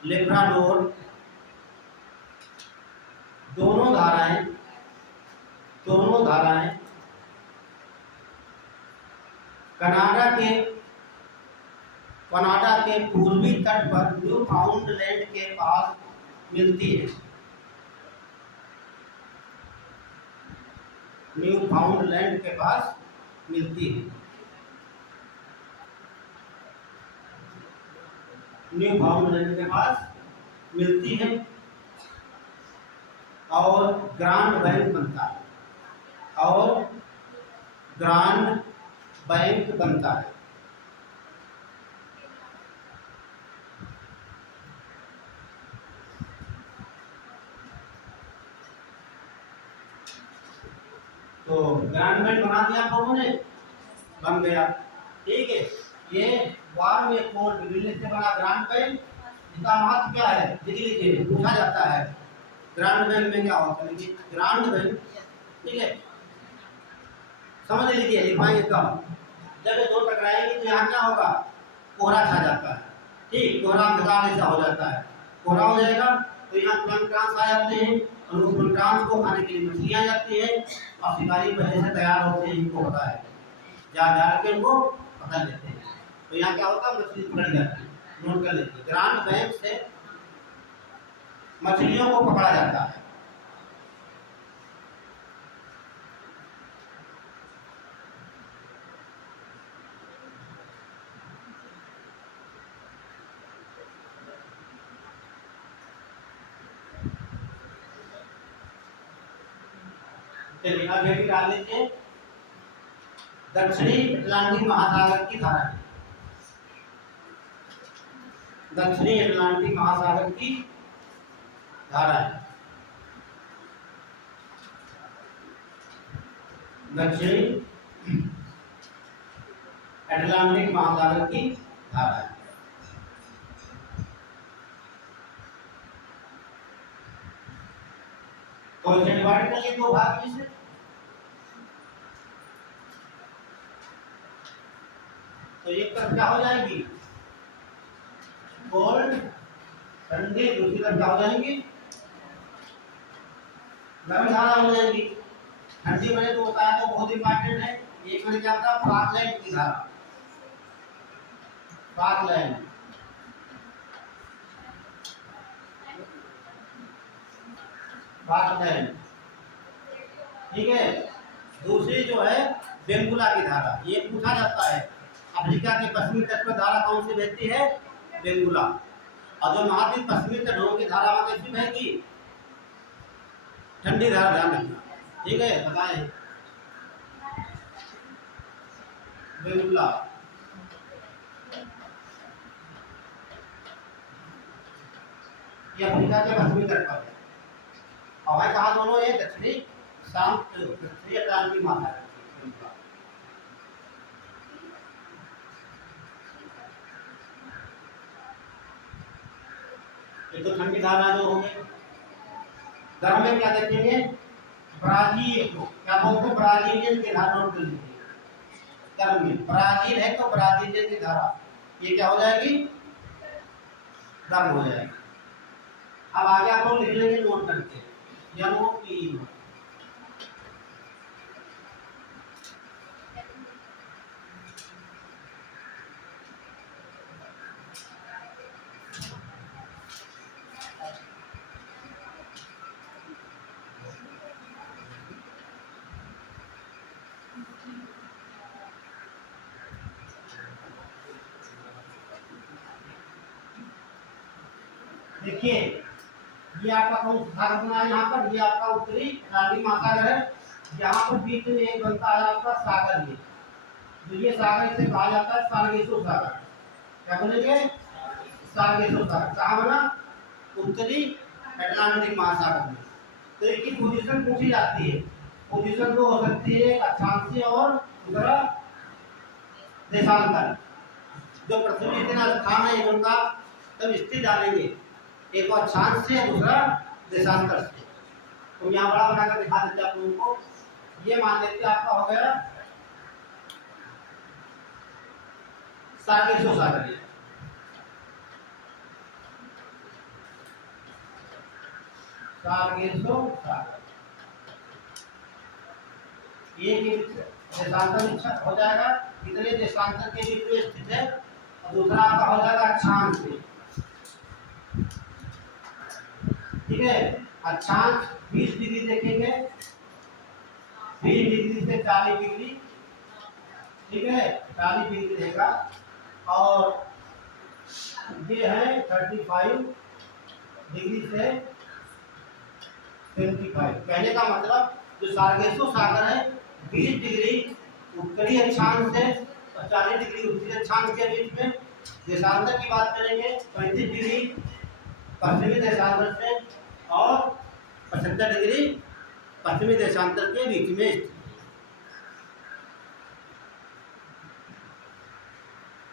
लेब्राडोर, दोनों धाराएं कनाडा के पूर्वी तट पर न्यू फाउंडलैंड के पास मिलती है। न्यू फाउंडलैंड के पास मिलती है। न्यू फाउंडलैंड के पास मिलती है और ग्रांड बैंक बनता है, और ग्रांड बैंक बनता है। तो ग्रांड बैंक बना दिया आप लोगों ने, बन गया, ठीक है। ये वार में कोड मिलने से बना ग्रांड बैंक। इसका महत्व क्या है देख लीजिए, पूछा जाता है ग्रांड बैंक में क्या होता है। ग्रांड बैंक, ठीक है, समझ लीजिए, लिखवाएंगे कब? जब ये दो टकराएंगे तो यहाँ क्या होगा? कोहरा छा जाता है, ठीक, कोहरा खदान ऐसा हो जाता है। कोहरा हो जाएगा तो यहाँ प्लैंक्टन्स आ जाते हैं, और उस प्लैंक्टन्स को खाने के लिए मछलियाँ जाती है, और शिकारी पहले से तैयार होते हैं, इनको होता है, जा के उनको पकड़ लेते हैं। तो यहाँ क्या होता है? मछली पकड़ जाती है, नोट कर लेते हैं। ग्रांड बैंक से मछलियों को पकड़ा जाता है। चलिए अब ये डाल लीजिए, दक्षिणी अटलांटिक महासागर की धारा, दक्षिणी अटलांटिक महासागर की धारा है। दक्षिणी अटलांटिक महासागर की धारा है। तो इसे डिवाइड करिए दो भाग में से, तो एक तरफ क्या हो जाएगी? कोल्ड, ठंडी, दूसरी तरफ क्या हो जाएंगी? गर्म धारा हो जाएगी। ठंडी मैंने तो बताया तो बहुत इंपॉर्टेंट है। एक मैंने क्या बताया? फाकलैंड की धारा, फाकलैंड, फाकलैंड, ठीक है। दूसरी जो है बेंगुला की धारा, ये पूछा जाता है अफ्रीका के पश्चिमी तट पर धारा कौन सी बहती है? बेंगुला। और जो महाद्वीप पश्चिमी तटों की धारा वहां कैसी बहेगी? ठंडी धारा, ध्यान रखना, ठीक है। बताएं वेमुला, ये अफ्रीका के पश्चिमी तट पर है। और है कहाँ दोनों, ये दक्षिणी दक्षिणी अटलांटिक महासागर। ये तो ठंडी धारा जो हो गई। गर्म में क्या देखेंगे, ब्राजील को क्या बोलते हैं, ब्राजीलियन की धारा नोट कर लीजिए। गर्म में ब्राजील है तो ब्राजीलियन की धारा ये क्या हो जाएगी, गर्म हो जाएगी। अब आगे आप लोग लिख लेंगे नोट करके, या नोट की देखिए, ये आपका कौन सा सागर बना है यहाँ पर, ये आपका उत्तरी अटलांटिक महासागर है। यहाँ पर बीच में एक बनता है आपका सागर, ये तो ये सागर से कहा जाता है सार्गेसो सागर। क्या बोलेंगे, सार्गेसो सागर। कहाँ बना, उत्तरी अटलांटिक महासागर में। तो इसकी पोजीशन पूछी जाती है, पोजीशन दो हो सकती है, अक्षांशीय और दूसरा देशांतर। जो पृथ्वी इतना स्थान है उनका तब स्थिति डालेंगे, एक अक्षांश से दूसरा देशांतर से। तो यहाँ बड़ा बनाकर दिखा देते आप लोगों को। ये मान लेते आपका हो गया सार्गेसो सागर। सार्गेसो सागर ये देशांतर हो जाएगा, कितने देशांतर के बीच में स्थित है, और दूसरा आपका हो जाएगा अक्षांश से। ठीक है, अक्षांश 20 डिग्री देखेंगे, 20 डिग्री से 40 डिग्री। ठीक है, 40 डिग्री रहेगा। और ये है 35 डिग्री से 25। कहने का मतलब जो सार्गेसो सागर है 20 डिग्री उत्तरी अक्षांश से और 40 डिग्री उत्तरी अक्षांश के बीच में। देशांतर की बात करेंगे 35 डिग्री पश्चिमी देशांतर से और 75 डिग्री पश्चिमी देशांतर के बीच में।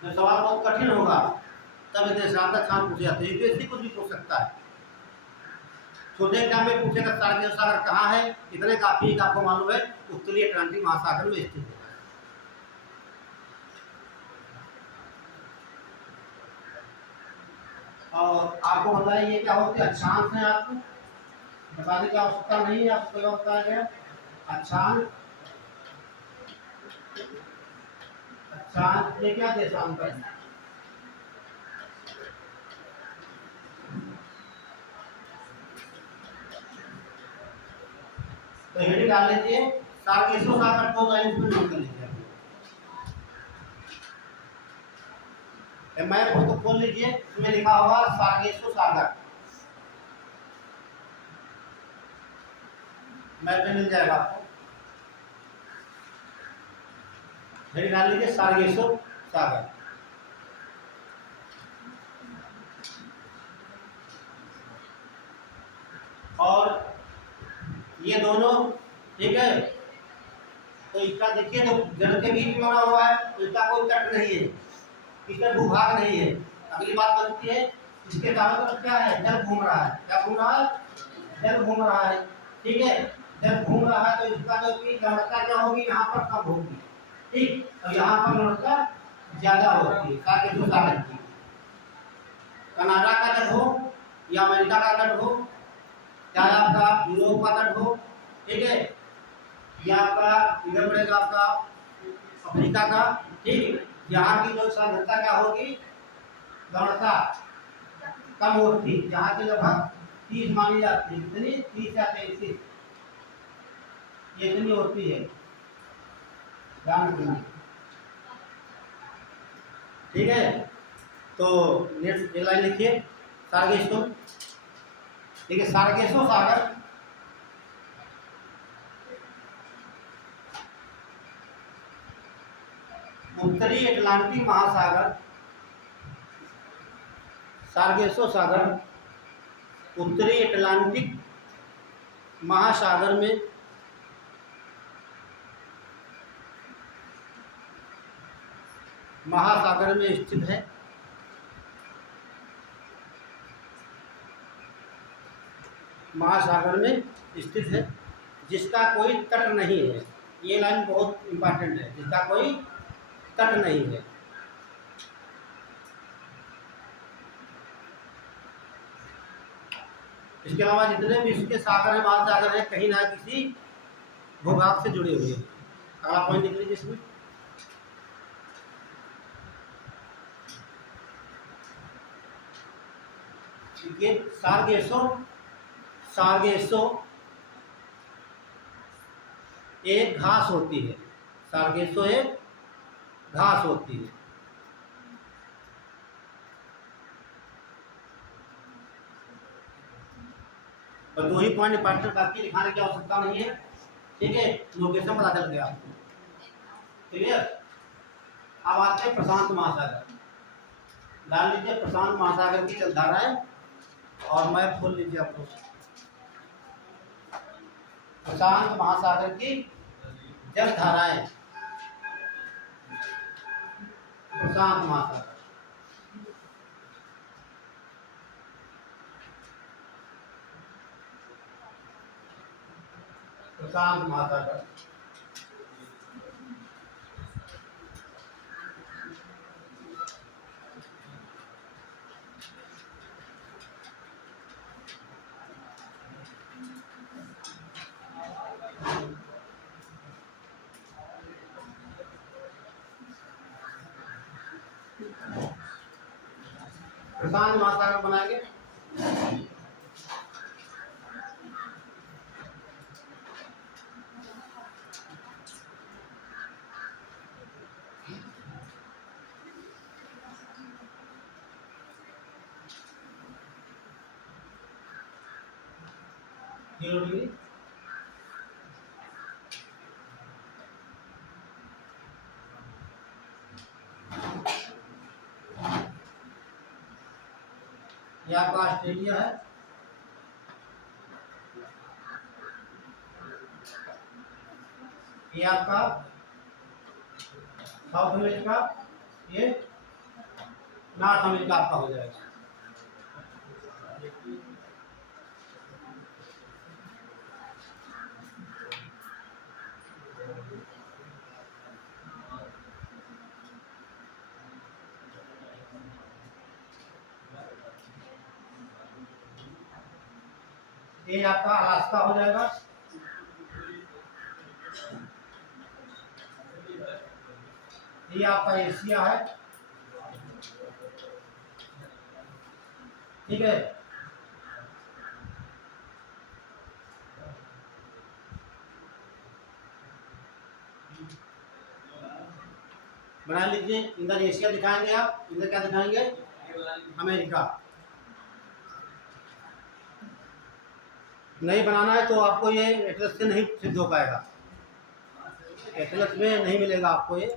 जब सवाल बहुत कठिन होगा तब देशांतर स्थान पूछे जाते हैं, यूपीएससी कुछ भी पूछ सकता है। छोटे एग्जाम में पूछेगा सार्गेसो सागर कहाँ है, इतने काफी आपको मालूम है उत्तरी अटलांटिक महासागर में स्थित है। और आपको बताया ये क्या होते हैं, अक्षांश है, आपको बताने की आवश्यकता नहीं है, आपको क्या बताया गया, अक्षांश। अक्षांश ये क्या देशांतर है। तो हेडिंग डाल लीजिए सार्गेसो सागर को, लाइन में नोट कर लीजिए। मैप को खोल लीजिए, इसमें लिखा होगा सार्गेसो सागर, मैप में मिल जाएगा आपको। हेडिंग डाल लीजिए सार्गेसो सागर। और ये दोनों ठीक है, तो इसका देखिए जो जल के बीच में बना हुआ है तो इसका कोई तट नहीं है, इसमें भूभाग नहीं है। अगली बात बनती है इसके चारों तरफ क्या है, जल घूम रहा है। क्या घूम रहा है, जल घूम रहा है। ठीक है, जल घूम रहा है तो इसका जो की गहरता क्या होगी, यहाँ पर कम होगी। ठीक, और यहाँ पर गहरता ज्यादा होती है। सार्गेसो सागर की कनाडा का तट हो या अमेरिका का तट हो, चाहे आपका यूरोप का तट हो, ठीक है, या आपका इधर पड़ेगा आपका अफ्रीका का। ठीक, यहाँ की जो सांद्रता क्या होगी, गहरता कम होती, यहाँ की लगभग 30 मानी जाती है। कितनी, 30 या 33 ये इतनी होती है, ध्यान रखना। ठीक है, तो नेक्स्ट एक लाइन लिखिए सार्गेसो। ठीक है, सार्गेसो सागर उत्तरी अटलांटिक महासागर, सार्गेसो सागर उत्तरी अटलांटिक महासागर में स्थित है। महासागर में स्थित है, जिसका कोई तट नहीं है। ये लाइन बहुत इंपॉर्टेंट है, जिसका कोई तट नहीं है। इसके अलावा जितने भी इसके सागर है, महासागर है, कहीं ना किसी भूभाग से जुड़े हुए हैं। अगला पॉइंट लिख लीजिए इसमें। सार्गेसो एक घास होती है। सार्गेसो एक घास होती है। और 2 ही पॉइंट इंपॉर्टेंट, बाकी लिखाने की आवश्यकता नहीं है। ठीक है, लोकेशन पता चल गया आपको। क्लियर। अब आते हैं प्रशांत महासागर। डाल लीजिए प्रशांत महासागर की जलधाराएं और मैप खोल लीजिए आप लोग। प्रशांत महासागर की जलधाराएं, प्रशांत महासागर। प्रशांत महासागर प्रशांत महासागर बनाएंगे। ये आपका ऑस्ट्रेलिया है, ये आपका साउथ अमेरिका, ये नॉर्थ अमेरिका आपका हो जाएगा। ये आपका अलास्का हो जाएगा। ये आपका एशिया है। ठीक है, बना लीजिए। इधर एशिया दिखाएंगे आप, इधर क्या दिखाएंगे? अमेरिका। नहीं बनाना है तो आपको ये एटलस से नहीं सिद्ध हो पाएगा, एटलस में नहीं मिलेगा आपको ये।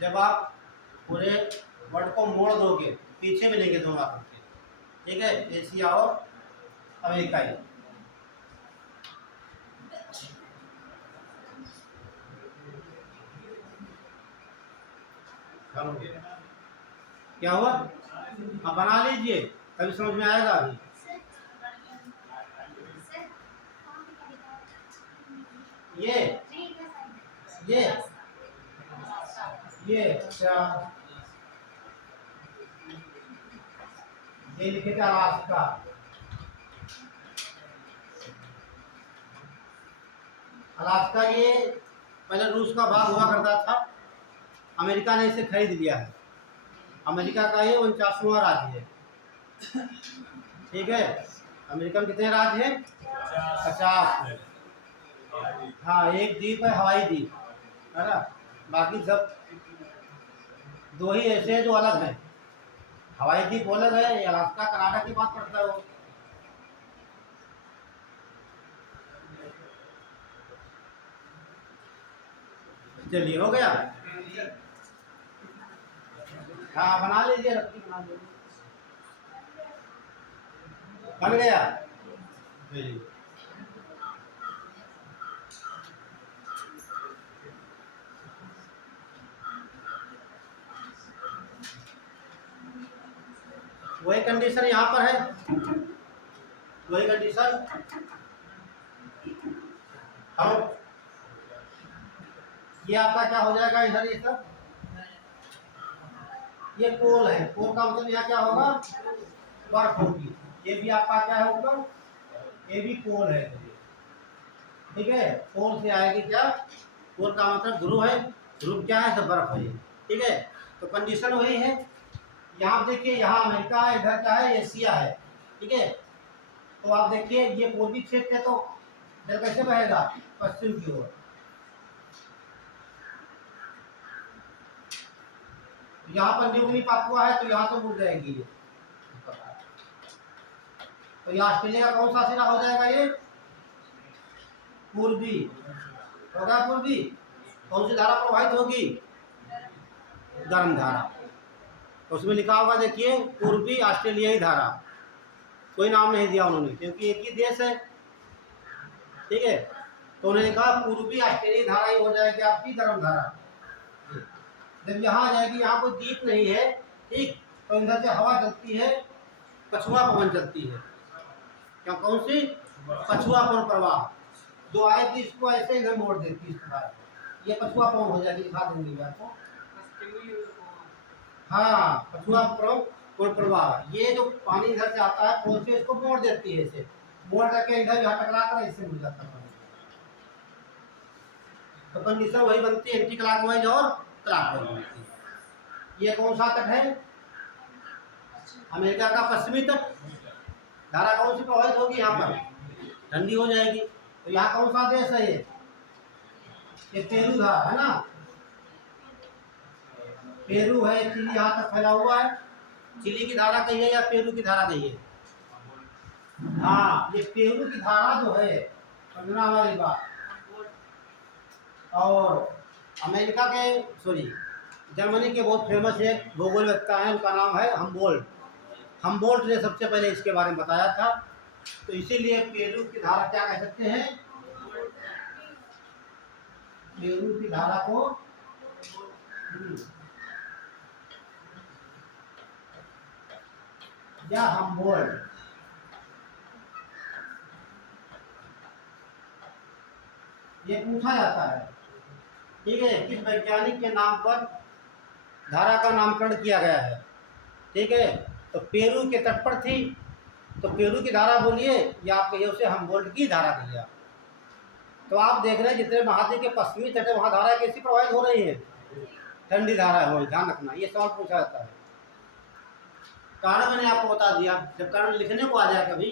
जब आप पूरे वर्ड को मोड़ दोगे, पीछे मिलेंगे दोनों आपके। ठीक है, एशिया और अमेरिका ही। क्या हुआ? आप बना लीजिए, तभी समझ में आएगा। अभी ये अच्छा, ये लिखे थे अलास्का। अलास्का ये पहले रूस का भाग हुआ करता था, अमेरिका ने इसे खरीद लिया है। अमेरिका का ये 49वां राज्य है। ठीक है, अमेरिका में कितने राज्य हैं? 50। हाँ, एक द्वीप है हवाई द्वीप, है ना। बाकी सब 2 ही ऐसे हैं जो अलग हैं। हवाई द्वीप अलग है, अलास्का कनाडा की बात करता है वो। चलिए, हो गया। हाँ, बना लीजिए, रखी बना लीजिए। बन गया। चलिए, वही कंडीशन यहाँ पर है, वही कंडीशन। अब ये आपका क्या हो जाएगा इधर, ये सब ये पोल है। पोल का मतलब यहाँ क्या होगा? बर्फ होगी। ये भी आपका क्या है ऊपर? ये भी पोल है। ठीक है, पोल से आएगी क्या? पोल का मतलब ध्रुव है। ध्रुव क्या है? सब बर्फ है। ठीक है, तो कंडीशन वही है। यहाँ देखिए, यहाँ अमेरिका है, इधर क्या है? एशिया है। ठीक है, तो आप देखिए ये पूर्वी क्षेत्र है, तो जल कैसे बहेगा? पश्चिम की ओर। यहाँ पर न्यूगिनी पापुआ है, तो यहाँ से मुड़ जाएगी ये। तो ये ऑस्ट्रेलिया का कौन सा सिरा हो जाएगा? ये पूर्वी होगा। पूर्वी कौन सी धारा प्रवाहित होगी? गर्म धारा। तो उसमें लिखा होगा, देखिए, पूर्वी ऑस्ट्रेलियाई धारा। कोई नाम नहीं दिया उन्होंने, क्योंकि एक ही देश है। ठीक है, तो उन्होंने कहा पूर्वी ऑस्ट्रेलियाई धारा ही हो जाएगी आपकी गर्म धारा। जब यहाँ आ जाएगी, यहाँ कोई द्वीप नहीं है, ठीक, तो इधर से हवा चलती है, पछुआ पवन चलती है। क्या? कौन सी? पछुआ पवन प्रवाह, जो आएगी इसको ऐसे इधर मोड़ देती है। इस प्रकार ये पछुआ पवन हो जाएगी। दिखा देंगे आपको। हाँ, पछुआ पवन प्रवाह, ये जो पानी इधर से आता है पोल से, इसको मोड़ देती है। ऐसे मोड़ करके इधर यहाँ टकरा कर इससे मिल जाता है पानी। तो कंडीशन वही बनती है, एंटी क्लॉकवाइज और क्लॉकवाइज बनती है। ये कौन सा तट है? अमेरिका का पश्चिमी तट। धारा कौन सी प्रवाहित होगी? यहाँ पर ठंडी हो जाएगी। तो यहाँ कौन सा देश है? ये पेरू धारा है ना। पेरू है, चिली यहाँ तक फैला हुआ है। चिली की धारा कहिए या पेरू की धारा कहिए? हाँ, ये पेरू की धारा जो है, समझना हमारी बात। और अमेरिका के, सॉरी, जर्मनी के बहुत फेमस एक भूगोलवेत्ता है, उनका नाम है हम्बोल्ट। हम्बोल्ट ने सबसे पहले इसके बारे में बताया था। तो इसीलिए पेरू की धारा क्या कह सकते हैं? पेरू की धारा को या हम्बोल्ट। ये पूछा जाता है। ठीक है, किस वैज्ञानिक के नाम पर धारा का नामकरण किया गया है? ठीक है, तो पेरू के तट पर थी, तो पेरू की धारा बोलिए, या आप कहिए उसे हम्बोल्ट की धारा कहिए। तो आप देख रहे हैं जितने महाद्वीप के पश्चिमी तट है, वहाँ धारा कैसी प्रवाहित हो रही है? ठंडी धारा हो, ध्यान रखना, ये सवाल पूछा जाता है। कारण मैंने आपको बता दिया। जब कारण लिखने को आ जाए कभी,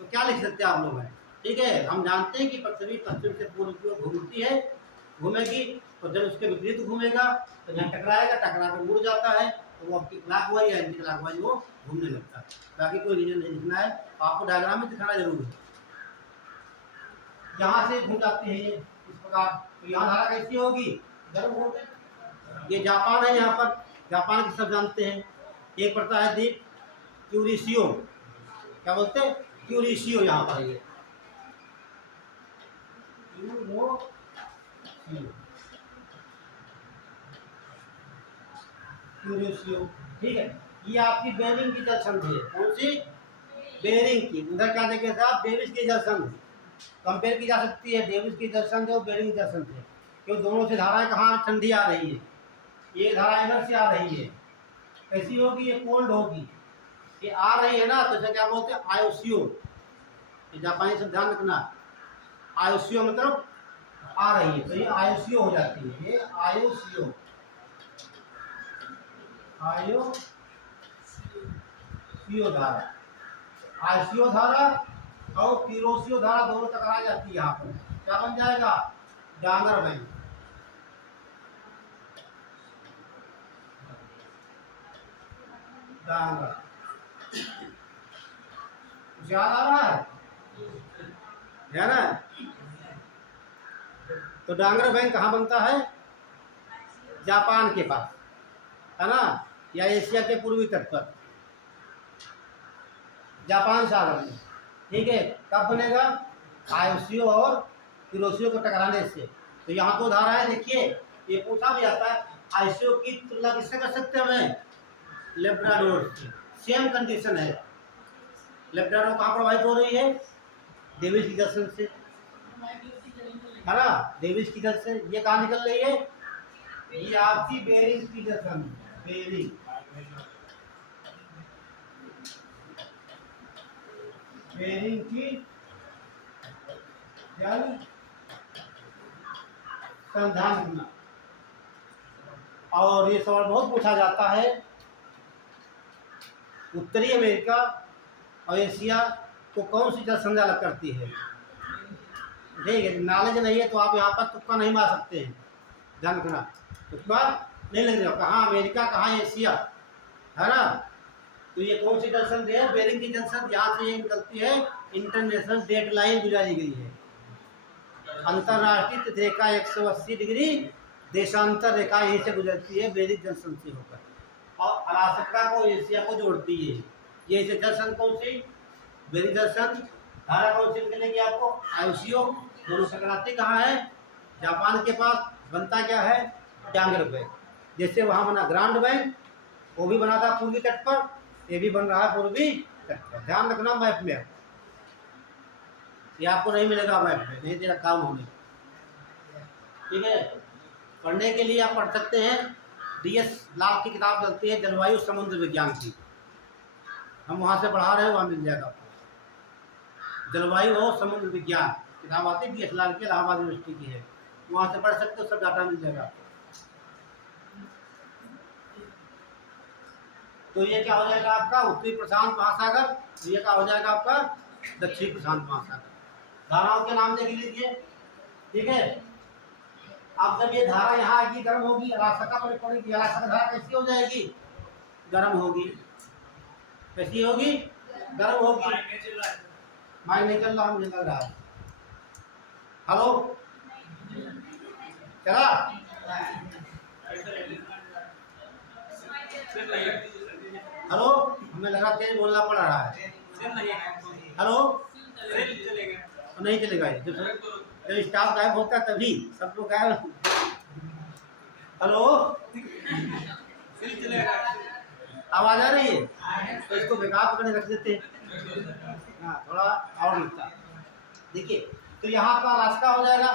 तो क्या लिख सकते हैं आप लोग हैं? ठीक है, हम जानते हैं कि पृथ्वी पश्चिम से पूर्व की ओर घूमती है, घूमेगी। तो जब उसके विपरीत घूमेगा, तो जहाँ टकराएगा, टकरा कर मुड़ जाता है, तो वो आपकी क्लॉकवाइज या एंटी क्लॉकवाइज वो घूमने लगता है। बाकी कोई रीजन नहीं लिखना है, आपको डायग्राम में दिखाना जरूर है। यहाँ से घूम जाती है ये इस प्रकार। तो यहाँ धारा कैसी होगी? गर्म होगी। ये जापान है, यहाँ पर जापान की सब जानते हैं। एक पड़ता है द्वीप क्यूरिसियो, क्या बोलते हैं? क्यूरिसियो। यहाँ पर ये क्यूरिसियो। ठीक है, ये आपकी बेरिंग की जल संधि है। कौन सी? बेरिंग की। उधर क्या देखे थे आप? डेविस की जल संधि कंपेयर की जा सकती है। डेविस की जल संधि और बेरिंग जल संधि, क्यों? दोनों से धाराएं कहाँ ठंडी आ रही है? ये धारा इधर से आ रही है, कैसी होगी? ये कोल्ड होगी। ये आ रही है ना, तो इसे क्या बोलते हैं? आयोसियो। ये जापानी से ध्यान रखना, आयोसियो मतलब आ रही है, तो ये आयोसियो हो जाती है। ये आयोसियो, आयोसियो धारा। आईसीओ धारा और किरोसियो धारा दोनों टकरा जाती है। यहाँ पर क्या बन जाएगा? डांगर बैंक। डांगर याद आ रहा है ना? तो डांगर बैंक कहाँ बनता है? जापान के पास, है ना, या एशिया के पूर्वी तट पर, जापान सागर में। ठीक है, कब बनेगा? आईसीओ और किरोसियो को टकराने से। तो यहाँ दो धारा है, देखिए, ये पूछा भी आता है आईसीओ की तुलना किससे कर सकते हैं? लेब्राडोर से। सेम कंडीशन है। लेब्राडोर कहाँ प्रभावित हो रही है? डेविस की जंक्शन से, है ना, डेविस की जंक्शन से। ये कहाँ निकल रही है? ये आपकी बेरिंग की जंक्शन, बेरिंग की जल संधान। और ये सवाल बहुत पूछा जाता है, उत्तरी अमेरिका और एशिया को कौन सी जल संधि अलग करती है? ठीक है, नॉलेज नहीं है तो आप यहाँ पर तुक्का नहीं मार सकते हैं, ध्यान रखना, तुक्का नहीं लगेगा। कहाँ अमेरिका, कहाँ एशिया, है ना? तो ये कौन सी जल संधि है? बेरिंग की जल संधि। यहाँ से ये निकलती है, इंटरनेशनल डेट लाइन गुजारी गई है। अंतरराष्ट्रीय रेखा 180 डिग्री देशांतर रेखा यहीं से गुजरती है, बेरिंग जंक्शन से होकर, और अलास्का को एशिया को जोड़ती है। ये से जंक्शन कौन सी? Bearing junction. धारा कौन सी निकलेगी आपको? आईसीओ। दोनों टकराती कहाँ है? जापान के पास। बनता क्या है? डांगर बैंक। जैसे वहाँ बना ग्रांड बैंक, वो भी बना था पूर्वी तट पर, ये भी बन रहा है पूर्वी तट पर। ध्यान रखना मैप में, ये आपको नहीं मिलेगा मैप में, नहीं तेरा काम होने। ठीक है, पढ़ने के लिए आप पढ़ सकते हैं, डीएस लाल की किताब चलती है जलवायु समुद्र विज्ञान की, हम वहाँ से पढ़ा रहे हैं, वहाँ मिल जाएगा आपको। जलवायु और समुद्र विज्ञान किताब आती है डीएस लाल की, इलाहाबाद यूनिवर्सिटी की है, वहाँ से पढ़ सकते हो, सब डाटा मिल जाएगा आपको। तो ये क्या हो जाएगा आपका? उत्तरी प्रशांत महासागर। ये क्या हो जाएगा आपका? दक्षिणी प्रशांत महासागर। धाराओं के नाम देख लीजिए। ठीक है, अब जब ये धारा यहाँ आएगी, गर्म होगी, अलास्का पर पड़ेगी, अलास्का धारा कैसी हो जाएगी? गर्म होगी। कैसी होगी? गर्म होगी। माइक नहीं चल रहा, मुझे लग रहा है। हेलो, चला? हेलो, हमें लगा तेज बोलना पड़ रहा है। हेलो, नहीं चलेगा, जब स्टाफ गायब होता है तभी सब लोग गायब। हेलो, आवाज आ रही है? तो इसको बेकार पकड़े रख देते हैं, हाँ, थोड़ा और लिखता। देखिए, तो यहाँ का अलास्का हो जाएगा,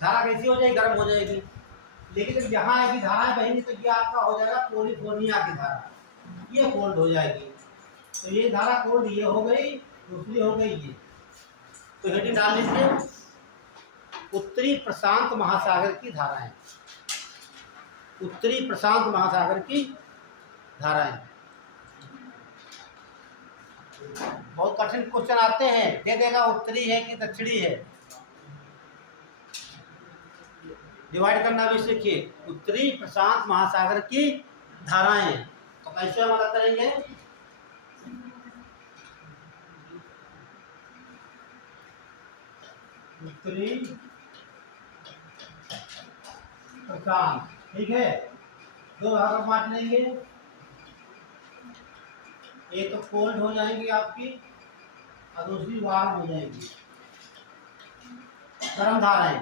धारा कैसी हो जाएगी? गर्म हो जाएगी। लेकिन जब यहाँ आएगी धाराएं बहेंगी तो ये आपका हो जाएगा कैलिफोर्निया की धारा, ये कोल्ड हो जाएगी। तो ये धारा कोल्ड ये हो गई, दूसरी हो गई ये। तो हेडिंग डाल लीजिए, उत्तरी प्रशांत महासागर की धाराएं। उत्तरी प्रशांत महासागर की धाराएं। बहुत कठिन क्वेश्चन आते हैं, दे देगा उत्तरी है कि दक्षिणी है, डिवाइड करना भी सीखिए। उत्तरी प्रशांत महासागर की धाराएं, तो कैसे हम मदद करेंगे? उत्तरी प्रशांत, ठीक है, दो भाग बांट लेंगे। एक तो कोल्ड हो जाएगी आपकी और दूसरी वार्म हो जाएगी, गर्म धाराएं।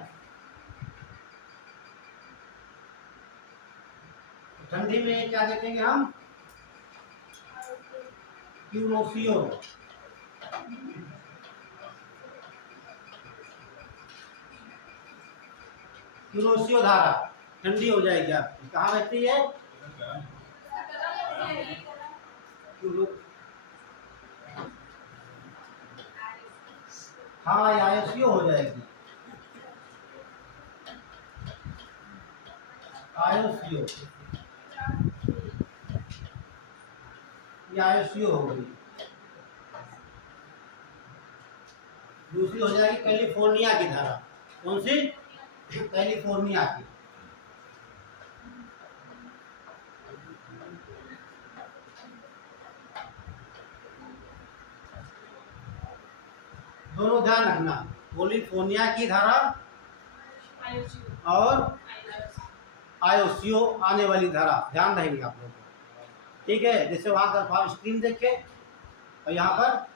ठंडी में क्या देखेंगे हम? क्यूरोसियो। क्यूरोसियो धारा ठंडी हो जाएगी आपकी, कहाँ रहती है? हाँ, आईसीओ हो जाएगी, आईसीओ, ये आईसीओ हो गई। दूसरी हो जाएगी कैलिफोर्निया की धारा। कौन सी? कैलिफोर्निया की। दोनों ध्यान रखना, कैलिफोर्निया की धारा और आईओसीओ आने वाली धारा ध्यान रहेगी आप लोगों को। ठीक है, जैसे वहां पर आप स्क्रीन देखे और यहाँ पर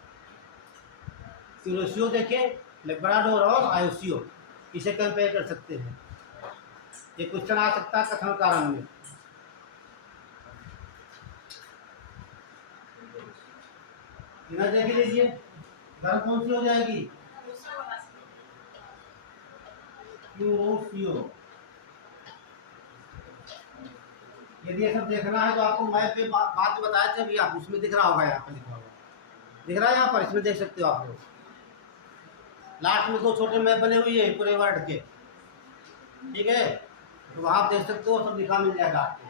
सीरोसियो देखे, लेब्राडोर और आईओसीओ, इसे कंपेयर कर सकते हैं। ये क्वेश्चन आ सकता है कथन कारण में। इधर देख लीजिए, गर्म कौन सी हो जाएगी? यूरोसियो। यदि ये सब देखना है तो आपको मैप पे बात बताए थे अभी, आप उसमें दिख रहा होगा, यहाँ पर लिखा होगा, दिख रहा है यहाँ पर, इसमें देख सकते हो आप लोग। लास्ट में 2 छोटे मैप बने हुए हैं पूरे वर्ल्ड के। ठीक है, तो वहां आप देख सकते हो, सब लिखा मिल जाएगा आपको।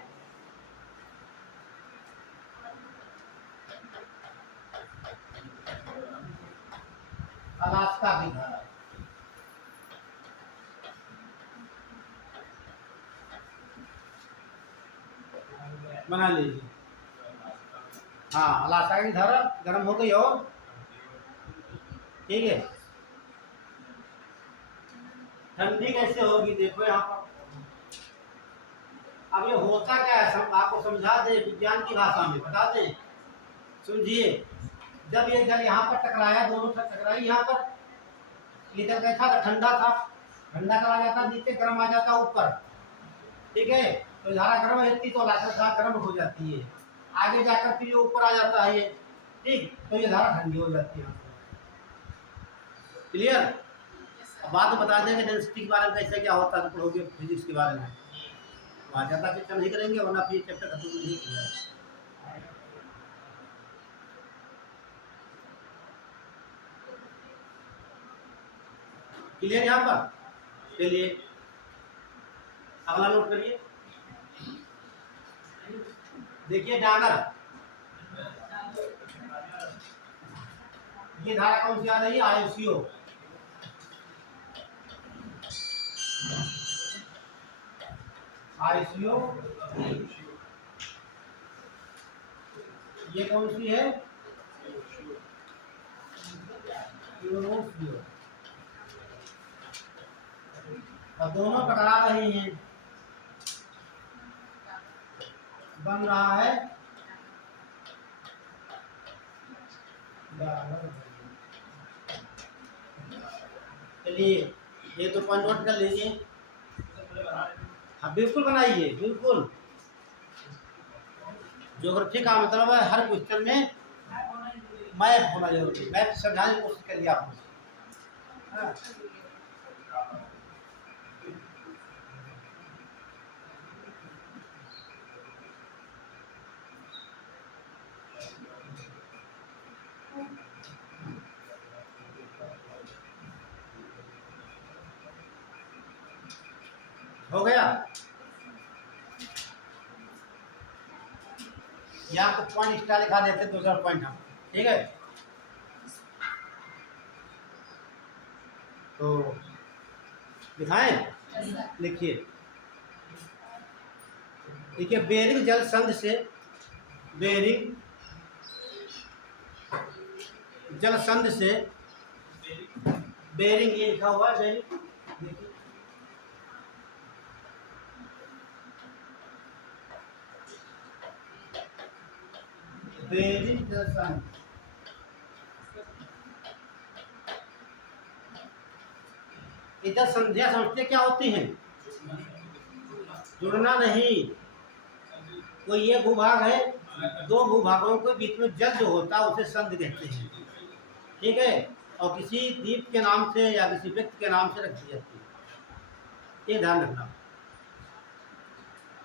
अलास्का की धारा, बना लीजिए। हाँ, अलास्का की धारा गर्म हो गई। और ठीक है, ठंडी कैसे होगी देखो यहाँ पर। अब ये होता क्या है, आपको समझा दे विज्ञान की भाषा में, बता दें, समझिए। जब ये जल यहाँ पर टकराया, दोनों से टकराई, यहाँ पर ये जल कैसा था? ठंडा था। ठंडा चला जाता नीचे, गर्म आ जाता ऊपर। ठीक है, तो धारा गर्म रहती तो धारा गर्म हो जाती है, आगे जाकर फिर ये ऊपर आ जाता है ये। ठीक, तो ये धारा ठंडी हो जाती है। क्लियर? बात बता देंगे डेंसिटी के बारे में, कैसे क्या होता है, तो फिजिक्स के बारे में वहाँ ज़्यादा चर्चा नहीं करेंगे, वरना फिर चैप्टर खत्म नहीं किया। क्लियर यहाँ पर? चलिए अगला नोट करिए। देखिए डागर, ये धारा कौन सी आ रही है? आईओसीओ। आईओसीओ ये कौन सी है? यूरोसियो। और दोनों टकरा रही हैं, बन रहा है चलिए ये तो पॉइंट नोट कर लीजिए। हाँ बिल्कुल बनाइए, बिल्कुल। ज्योग्राफी का मतलब है हर क्वेश्चन में मैप होना जरूरी है। मैप समझाने की कोशिश करिए आप। हो गया? यहाँ को पॉइंट स्टार लिखा देते 2 पॉइंट हम। ठीक है, तो दिखाएं, लिखिए। देखिए बेरिंग जल संधि से, बेरिंग जल संधि से, बेरिंग ये लिखा हुआ है, बेरिंग देखिए, बेरिंग जल संधि। इधर संध्या समझते क्या होती हैं? जुड़ना नहीं। कोई ये भूभाग है, 2 भूभागों के बीच में जल जो होता है उसे संधि कहते हैं। ठीक है, और किसी द्वीप के नाम से या किसी व्यक्ति के नाम से रखी जाती है, ये ध्यान रखना।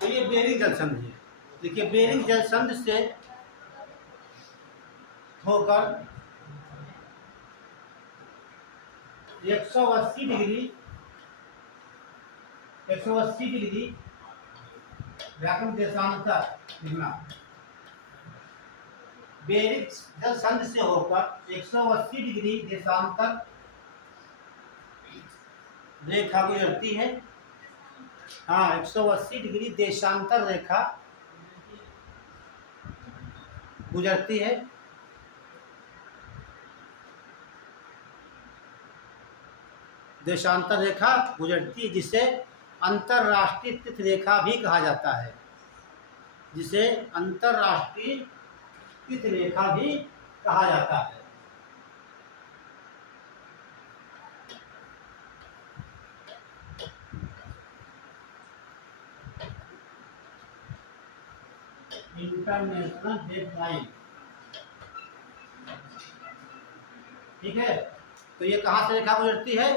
तो ये बेरिंग जल संधि है। देखिए बेरिंग जल संधि से होकर 180 डिग्री, 180 डिग्री व्यापक देशांतर लिखना। बेरिंग जल संधि से होकर 180 डिग्री देशांतर रेखा गुजरती है, हाँ 180 डिग्री देशांतर रेखा गुजरती है। देशांतर रेखा गुजरती है जिसे अंतरराष्ट्रीय तिथि रेखा भी कहा जाता है, जिसे अंतरराष्ट्रीय तिथि रेखा भी कहा जाता है। इंटरनेशनल डेडलाइन, ठीक है। तो ये कहाँ से रेखा गुजरती है?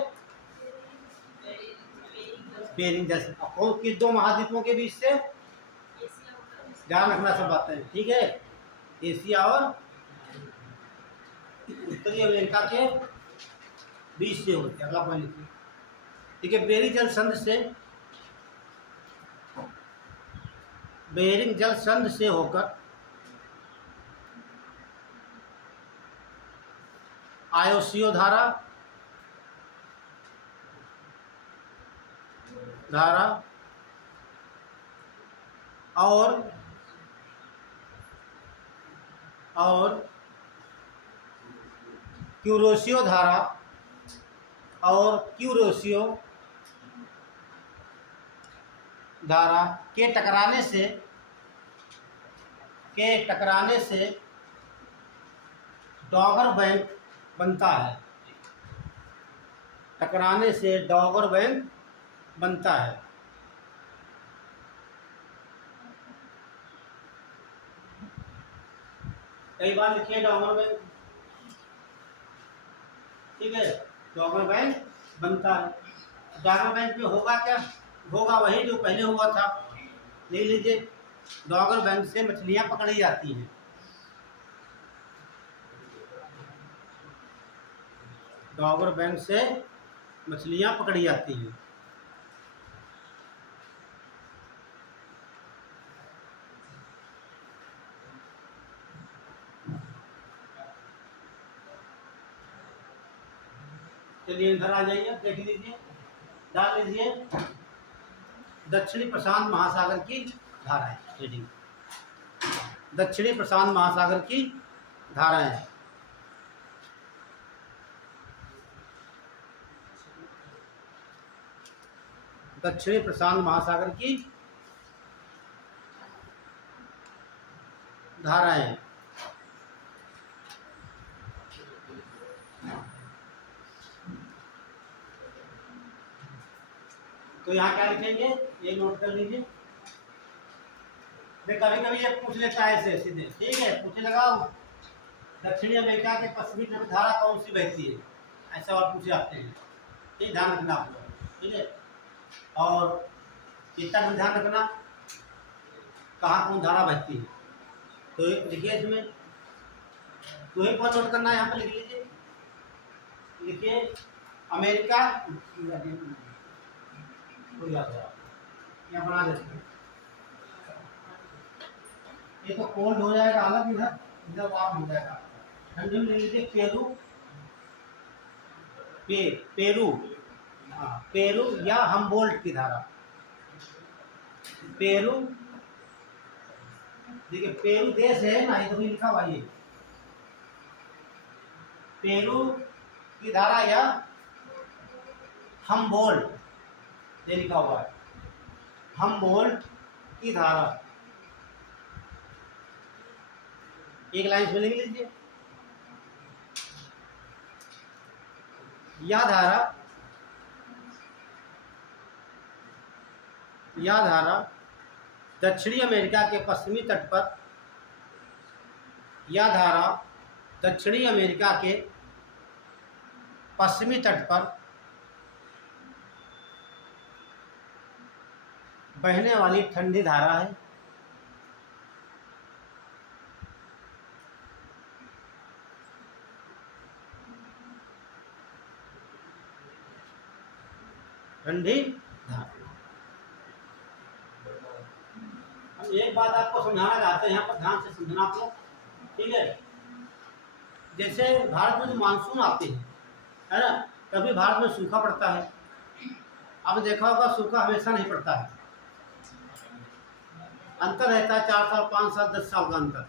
बेरिंग जैसे कौन किस दो महाद्वीपों के बीच से? ध्यान रखना सब बातें, ठीक है। एशिया और उत्तरी अमेरिका के बीच से होती है। अगला पॉइंट लिखिए, ठीक है। बेरिंग जल संधि से, बेरिंग जल संधि से होकर आयोसियो धारा और क्यूरोसियो धारा और क्यूरोसियो धारा के टकराने से डॉगर बैंक बनता है। टकराने से डॉगर बैंक बनता है। कई बार लिखिए डॉगर बैंक, ठीक है। डॉगर बैंक बनता है। डॉगर बैंक में होगा क्या? होगा वही जो पहले हुआ था। ले लीजिए, डॉगर बैंक से मछलियां पकड़ी जाती हैं। डॉगर बैंक से मछलियां पकड़ी जाती हैं। चलिए इधर आ जाइए, देख लीजिए, डाल लीजिए दक्षिणी प्रशांत महासागर की धाराएं। रीडिंग, दक्षिणी प्रशांत महासागर की धाराएं। दक्षिणी प्रशांत महासागर की धाराएं। तो यहाँ क्या लिखेंगे, ये नोट कर लीजिए। कभी कभी ये पूछ लेता है ऐसे सीधे, ठीक है, पूछे लगाओ दक्षिणी अमेरिका के पश्चिमी तट धारा कौन सी बहती है, ऐसा और पूछे जाते हैं। ठीक, ध्यान रखना आपको, ठीक है। और इतना भी ध्यान रखना कहाँ कौन धारा बहती है। तो लिखिए इसमें, तो एक बार नोट करना है, यहाँ पर लिख लीजिए। लिखिए अमेरिका, यहाँ बना देते हैं। ये तो कोल्ड हो जाएगा अलग, इधर इधर वार्म हो जाएगा। ठंडी में ले लीजिए पेरू, पेरू, हाँ पेरू या हम्बोल्ट की धारा। पेरू, देखिए पेरू देश है ना, ये तो लिखा हुआ है। पेरू की धारा या हम्बोल्ट, ये लिखा हुआ है, हम्बोल्ट की धारा। एक लाइन में लिख लीजिए, यह धारा दक्षिणी अमेरिका के पश्चिमी तट पर, यह धारा दक्षिणी अमेरिका के पश्चिमी तट पर बहने वाली ठंडी धारा है। ठंडी धारा। हम एक बात आपको समझाना चाहते हैं, यहाँ पर ध्यान से समझना आप लोग, ठीक है। जैसे भारत में जो मानसून आते हैं, है ना, कभी भारत में सूखा पड़ता है, अब देखा होगा सूखा हमेशा नहीं पड़ता है, अंतर रहता है 4 साल 5 साल 10 साल का अंतर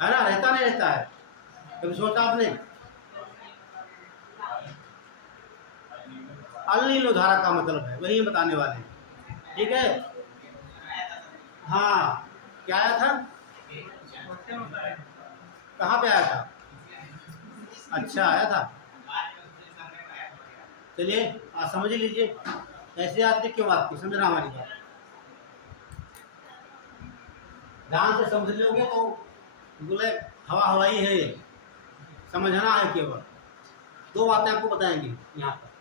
है ना, रहता नहीं रहता है, कभी सोचा आपने? अल नीनो धारा का मतलब है वही बताने वाले हैं, ठीक है। हाँ क्या आया था, कहाँ पे आया था? अच्छा आया था, चलिए आप समझ लीजिए। ऐसे आते क्यों आपकी समझना हमारी बात, ध्यान से समझ लोगे तो बोले हवा हवाई है, समझना है केवल। दो बातें आपको बताएंगे यहाँ पर।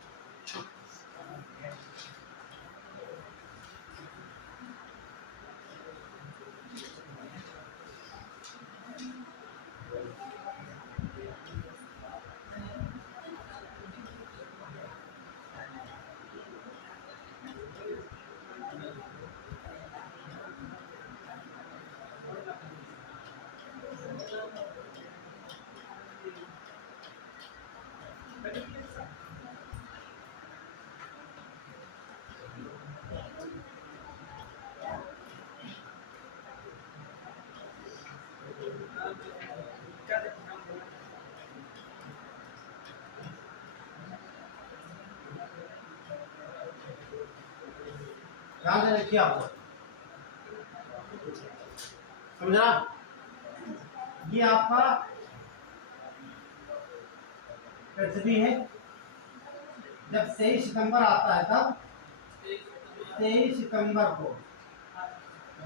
ध्यान से देखिए आपको समझना, ये आपका पृथ्वी है। जब 23 सितंबर आता है तब 23 सितंबर को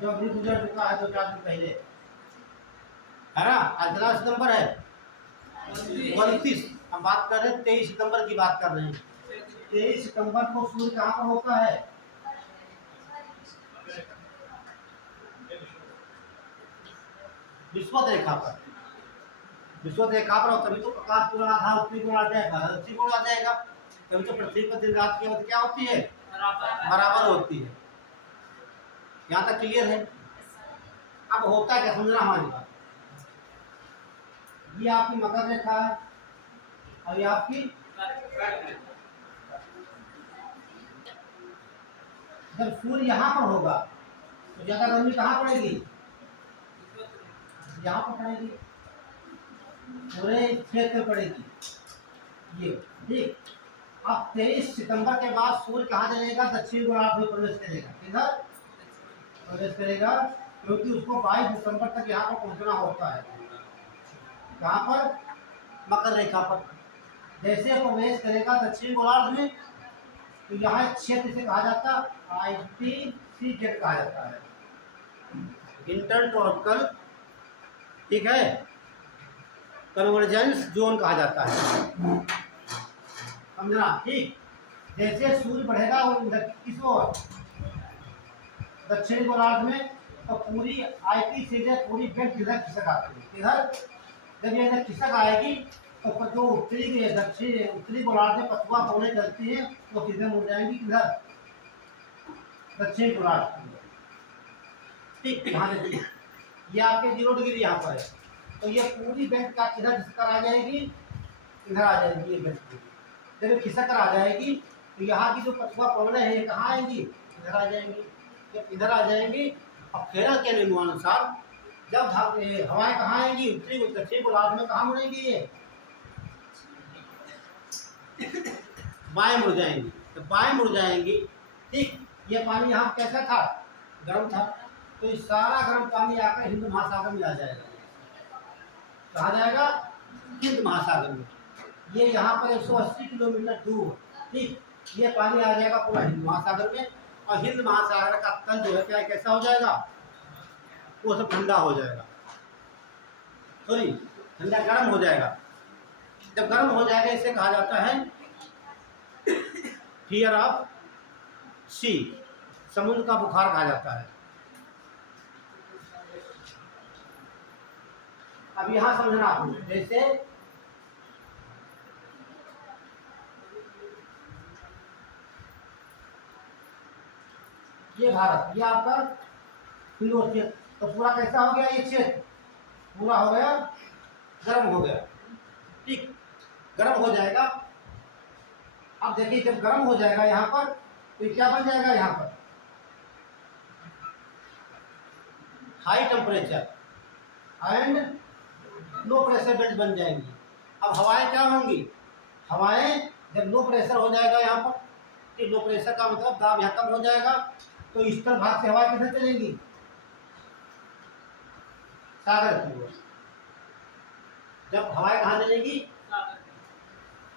जो अभी गुजर चुका है 2-4 दिन पहले है ना, आज कितना सितंबर है 29, हम बात कर रहे हैं 23 सितंबर की बात कर रहे हैं। 23 सितंबर को सूर्य कहाँ पर होता है, विषुवत रेखा पर, विषुवत रेखा पर, तभी तो प्रकाश पूरा आधा उत्तरी कोण आ जाएगा, दक्षिणी कोण आ जाएगा, तभी तो पृथ्वी पर दिन रात की अवधि क्या होती है, बराबर होती है। यहाँ तक क्लियर है। अब होता क्या समझना हमारी बात, ये आपकी मकर रेखा है और ये आपकी, जब सूर्य यहाँ पर होगा तो ज्यादा गर्मी कहाँ पड़ेगी, यहाँ पर पड़ेगी, पूरे क्षेत्र पड़ेगी ये, ठीक। अब 23 सितंबर के बाद सूर्य कहाँ चलेगा, दक्षिण गोलार्ध में प्रवेश करेगा, किधर प्रवेश करेगा, क्योंकि उसको 22 दिसंबर तक यहाँ पर पहुंचना होता है, कहाँ पर, मकर रेखा पर। जैसे प्रवेश करेगा दक्षिण गोलार्ध में तो यहाँ क्षेत्र से कहा जाता है ITCZ कहा जाता है, इंटर ट्रॉपिकल, ठीक है, कन्वर्जेंस जोन कहा जाता है, समझना, ठीक। जैसे सूर्य बढ़ेगा वो किस ओर, दक्षिणी गोलार्ध में, तो पूरी ITCZ पूरी बेल्ट इधर खिसक आती है, इधर जब ये इधर खिसक आएगी तो जो उत्तरी के दक्षिण उत्तरी गोलार्ध में पछुआ कोने चलती है वो सीधे मुड़ जाएंगी किधर, दक्षिण गोलार्ध, ठीक। यहाँ देखिए ये आपके 0 डिग्री यहाँ पर है, तो ये पूरी बेल्ट का इधर खिसक आ जाएगी, इधर आ जाएगी ये बेल्ट, जब खिसक आ जाएगी तो यहाँ की जो पछुआ कोने है ये कहाँ आएंगी, इधर आ जाएंगी, जब इधर आ जाएंगी अब खेरा के नियमानुसार जब हवाएं कहाँ आएंगी, उत्तरी दक्षिण गोलार्ध में कहाँ मुड़ेंगी, ये बाएं मुड़ जाएंगी, तो बाएं मुड़ जाएंगी, ठीक। ये पानी यहाँ कैसा था, गर्म था, तो ये सारा गर्म पानी आकर हिंद महासागर में आ जाएगा, कहा जाएगा हिंद महासागर में, ये यहाँ पर 180 किलोमीटर दूर, ठीक। ये पानी आ जाएगा पूरा हिंद महासागर में, और हिंद महासागर का तल जो है क्या कैसा हो जाएगा, वो सब ठंडा हो जाएगा, सॉरी ठंडा गर्म हो जाएगा। जब गर्म हो जाएगा इसे कहा जाता है फियर ऑफ सी, समुद्र का बुखार कहा जाता है। अब यहां समझना आपको, जैसे ये भारत, ये आपका हिंदू क्षेत्र, तो पूरा कैसा हो गया, ये क्षेत्र पूरा हो गया गर्म हो गया, ठीक। गर्म हो जाएगा अब देखिए जब गर्म हो जाएगा यहाँ पर तो ये क्या बन जाएगा, यहाँ पर high temperature and low pressure belt बन जाएंगी। अब हवाएं क्या होंगी, हवाएं जब लो प्रेशर हो जाएगा यहाँ पर, कि लो प्रेशर का मतलब दाब यहाँ कम हो जाएगा, तो इस तरह भाग से हवाएं किधर चलेंगी, सागर की ओर। जब हवाएं कहाँ चलेंगी,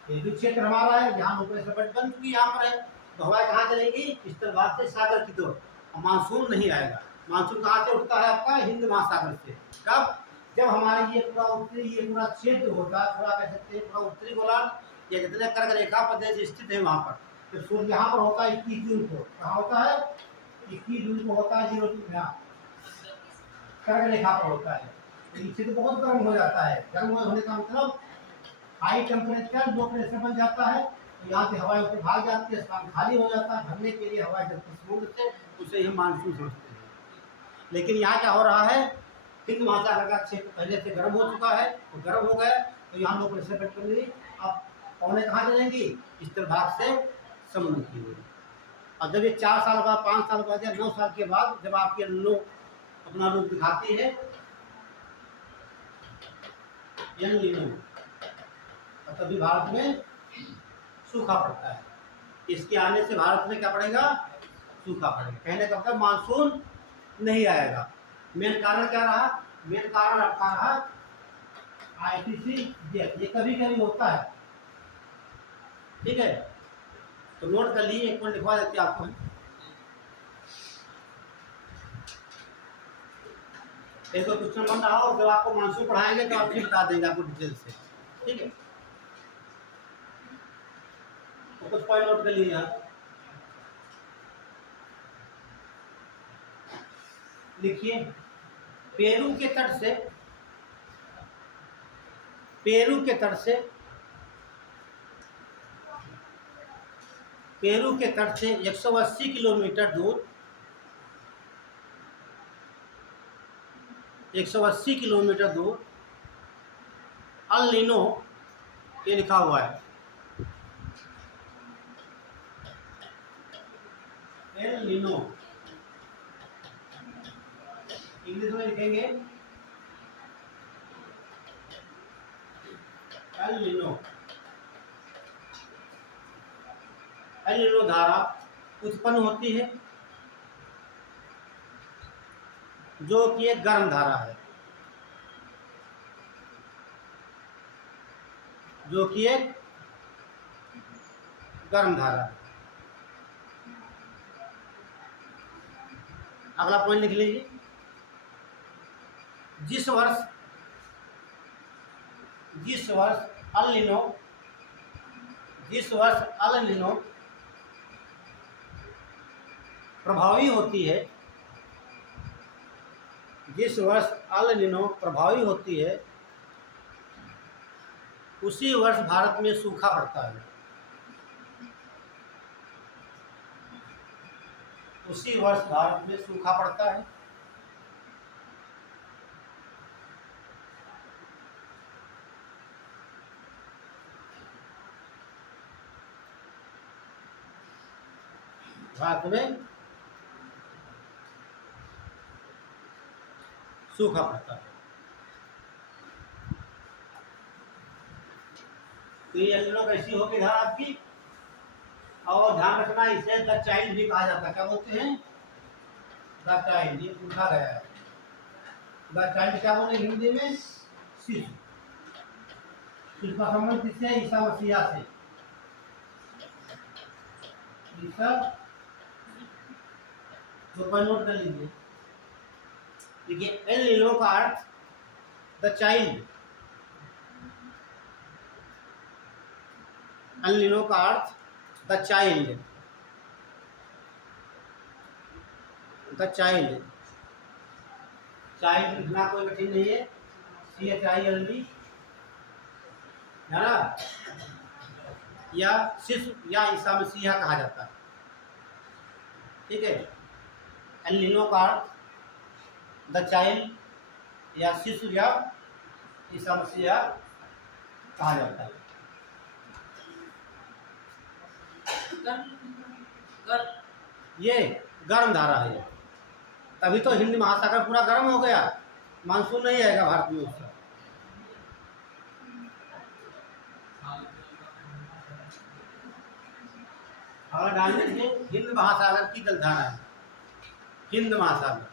ये जो क्षेत्र हमारा है जहाँ लो प्रेशर बेल्ट बन चुकी यहाँ पर है, तो हवाएं कहाँ चलेंगी, इस तरह भाग से सागर की ओर। मानसून नहीं आएगा। मानसून कहाँ से उठता है आपका, हिंद महासागर से। कब, जब हमारे ये पूरा उत्तरी, ये पूरा क्षेत्र होता है, पूरा कह सकते हैं पूरा उत्तरी गोलार्ध, ये जितने कर्क रेखा प्रदेश स्थित है वहाँ पर, तो सूर्य यहाँ पर होता है 21 जून को। कहाँ होता है, 21 जून को होता है, 02 यहाँ कर्क रेखा पर होता है। तो क्षेत्र बहुत गर्म हो जाता है। गर्म होने का मतलब हाई टेम्परेचर, लो प्रेशर बन जाता है, तो यहाँ से हवाएं ऊपर भाग जाती है, स्थान खाली हो जाता है, भरने के लिए हवाएं जब समुद्र से, उसे हम मानसून समझते हैं। लेकिन यहाँ क्या हो रहा है, हिंद महासागर का क्षेत्र पहले से गर्म हो चुका है, तो गर्म हो गया, तो यहाँ लो प्रेशर बेल्ट बन गई। अब पौने कहाँ चलेंगी, इस तरह भाग से समुद्र की ओर। और जब ये 4 साल बाद, 5 साल बाद या 9 साल के बाद जब आपके लो अपना रूप दिखाती है, एल नीनो, तभी भारत में सूखा पड़ता है। इसके आने से भारत में क्या पड़ेगा, सूखा पड़ेगा। कहने का मतलब मानसून नहीं आएगा। मेन कारण क्या रहा, मेन कारण आपका रहा ITC जेट, ये कभी कभी होता है, ठीक है। तो नोट कर लीजिए, एक मिनट लिखवा देते हैं आपको। एक तो क्वेश्चन बन रहा हो, जब आपको मानसून पढ़ाएंगे तो आप भी बता देंगे आपको डिटेल से, ठीक है। तो कुछ पॉइंट नोट कर लीजिए आप, लिखिए। पेरू के तट से, पेरू के तट से, पेरू के तट से 180 किलोमीटर दूर, 180 किलोमीटर दूर अल नीनो, ये लिखा हुआ है, एल नीनो, इंग्लिश में लिखेंगे एल नीनो। एल नीनो धारा उत्पन्न होती है, जो कि एक गर्म धारा है, जो कि एक गर्म धारा है। अगला पॉइंट लिख लीजिए। जिस वर्ष अल नीनो, जिस वर्ष अल नीनो प्रभावी होती है, जिस वर्ष अल नीनो प्रभावी होती है, उसी वर्ष भारत में सूखा पड़ता है, उसी वर्ष भारत में सूखा पड़ता है। भारत में सूखा पड़ता है। तो ये एल नीनो कैसी होगी धारा आपकी, और ध्यान रखना इसे द चाइल्ड भी कहा जाता है। क्या बोलते हैं, द चाइल्ड, ये पूछा गया है। द चाइल्ड क्या बोले हिंदी में, शिशु। शिशु का संबंध किससे है, ईसा मसीहा से। ईसा, तो नोट कर लीजिए। देखिए एल नीनो का अर्थ द चाइल्ड, एल नीनो का अर्थ the child, the child. Child लिखना कोई कठिन नहीं है, CHILD, है ना, या शिशु या ईसा मसीहा कहा जाता है, ठीक है। एल नीनो का अर्थ द चाइल्ड या शिशु या ईसा मसीहा कहा जाता है। ये गर्म धारा है, तभी तो हिंद महासागर पूरा गर्म हो गया, मानसून नहीं आएगा भारत में उसका। और डाल दीजिए हिंद महासागर की जलधारा है, हिंद महासागर,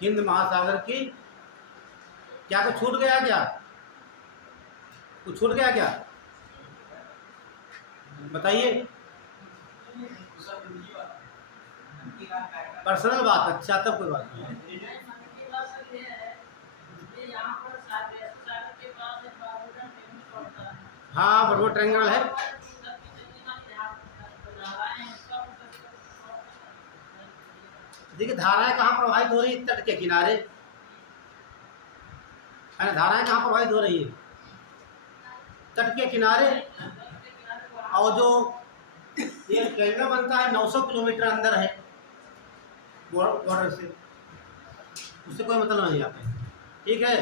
हिंद महासागर की। क्या कुछ छूट गया क्या? कुछ छूट गया क्या बताइए? पर्सनल बात, अच्छा तब कोई बात नहीं। हाँ बरबो ट्रायंगल है। देखिए धाराएं कहाँ प्रवाहित हो रही है? तट के किनारे है ना। धाराएं कहाँ प्रवाहित हो रही है? तट के किनारे। और जो ये ट्रायंगल बनता है 900 किलोमीटर अंदर है बॉर्डर से, उससे कोई मतलब नहीं आता है, ठीक है।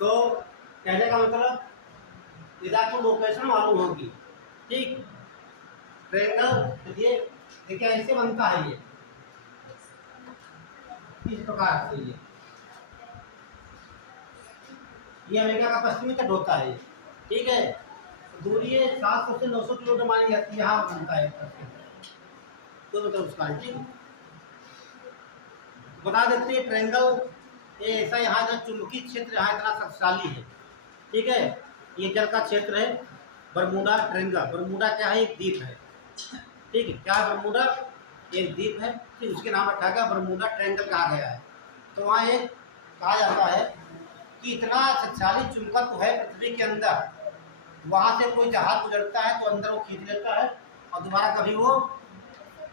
तो कहने का मतलब यदि आपको लोकेशन मालूम होगी, ठीक, ट्रायंगल ये देखिए ऐसे बनता है, ये इस प्रकार से, ये अमेरिका का पश्चिमी तट होता है, ठीक है। दूरी है 700 से 900 किलोमीटर मानी जाती है, यहाँ बनता है तो मतलब उसका, ठीक। बता देते हैं ट्रायंगल ये ऐसा यहाँ का चुंबकीय क्षेत्र यहाँ इतना शक्तिशाली है, ठीक है। ये जल का क्षेत्र है बरमूडा ट्रायंगल। बरमूडा क्या है? एक द्वीप है, ठीक है। क्या बरमूडा? एक द्वीप है, ठीक, उसके नाम रखा गया बरमूडा ट्रायंगल कहा गया है। तो वहाँ एक कहा जाता है कि इतना शक्तिशाली चुंबकत्व है पृथ्वी के अंदर, वहाँ से कोई जहाज गुजरता है तो अंदर वो खींच लेता है और दोबारा कभी वो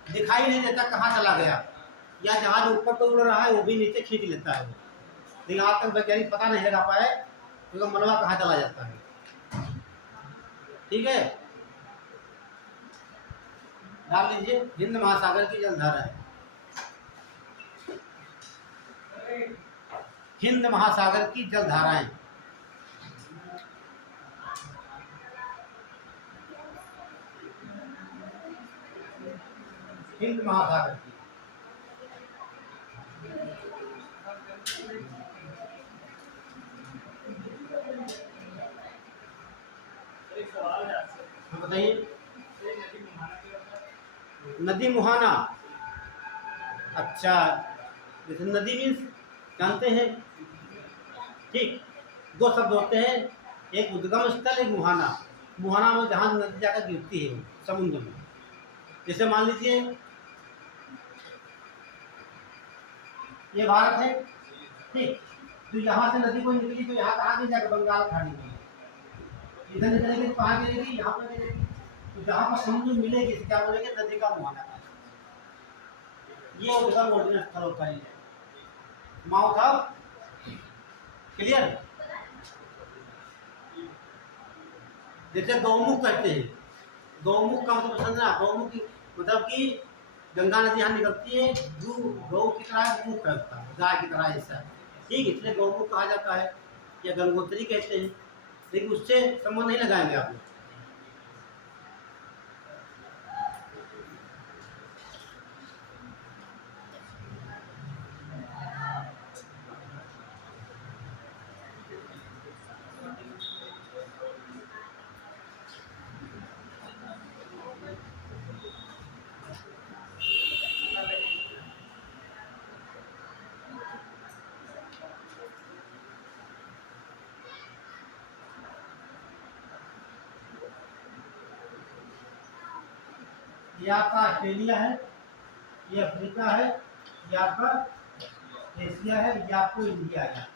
दिखाई नहीं देता कहाँ चला गया, या जहाज ऊपर तो उड़ रहा है वो भी नीचे खींच लेता है वो, लेकिन आज तक वैज्ञानिक पता नहीं लगा पाए क्योंकि मलबा कहाँ चला जाता है, ठीक है। डाल लीजिए हिंद महासागर की जलधारा है, हिंद महासागर की जलधाराएं। हिंद महासागर की, बताइए। नदी मुहाना, अच्छा, जैसे नदी मीन्स जानते हैं, ठीक। दो शब्द होते हैं, एक उद्गम स्थल, एक मुहाना। मुहाना में जहाँ नदी जाकर गिरती है समुद्र में, जैसे मान लीजिए ये भारत है, ठीक, तो यहाँ से नदी को निकली तो यहाँ कहाँ की जाकर बंगाल खाड़ी में, इधर निकलेगी तो कहाँ गिरेगी? यहाँ पर गिरेगी। तो जहाँ पर समुद्र मिलेगी क्या बोलेंगे? नदी का मुहाना। ये उद्गम ओरिजिनल स्थल होता है, माउथ ऑफ, क्लियर। जैसे गौमुख कहते हैं, गौमुख का मतलब समझना, गौमुख मतलब कि गंगा नदी यहाँ निकलती है, गौ की तरह मुख रखता है, गाय की तरह ऐसा, ठीक, इसलिए गौमुख कहा जाता है, या गंगोत्री कहते हैं, लेकिन उससे संबंध नहीं लगाएंगे आप लोग। ये आपका ऑस्ट्रेलिया है, ये अफ्रीका है, ये आपका एशिया है, ये आपको इंडिया है,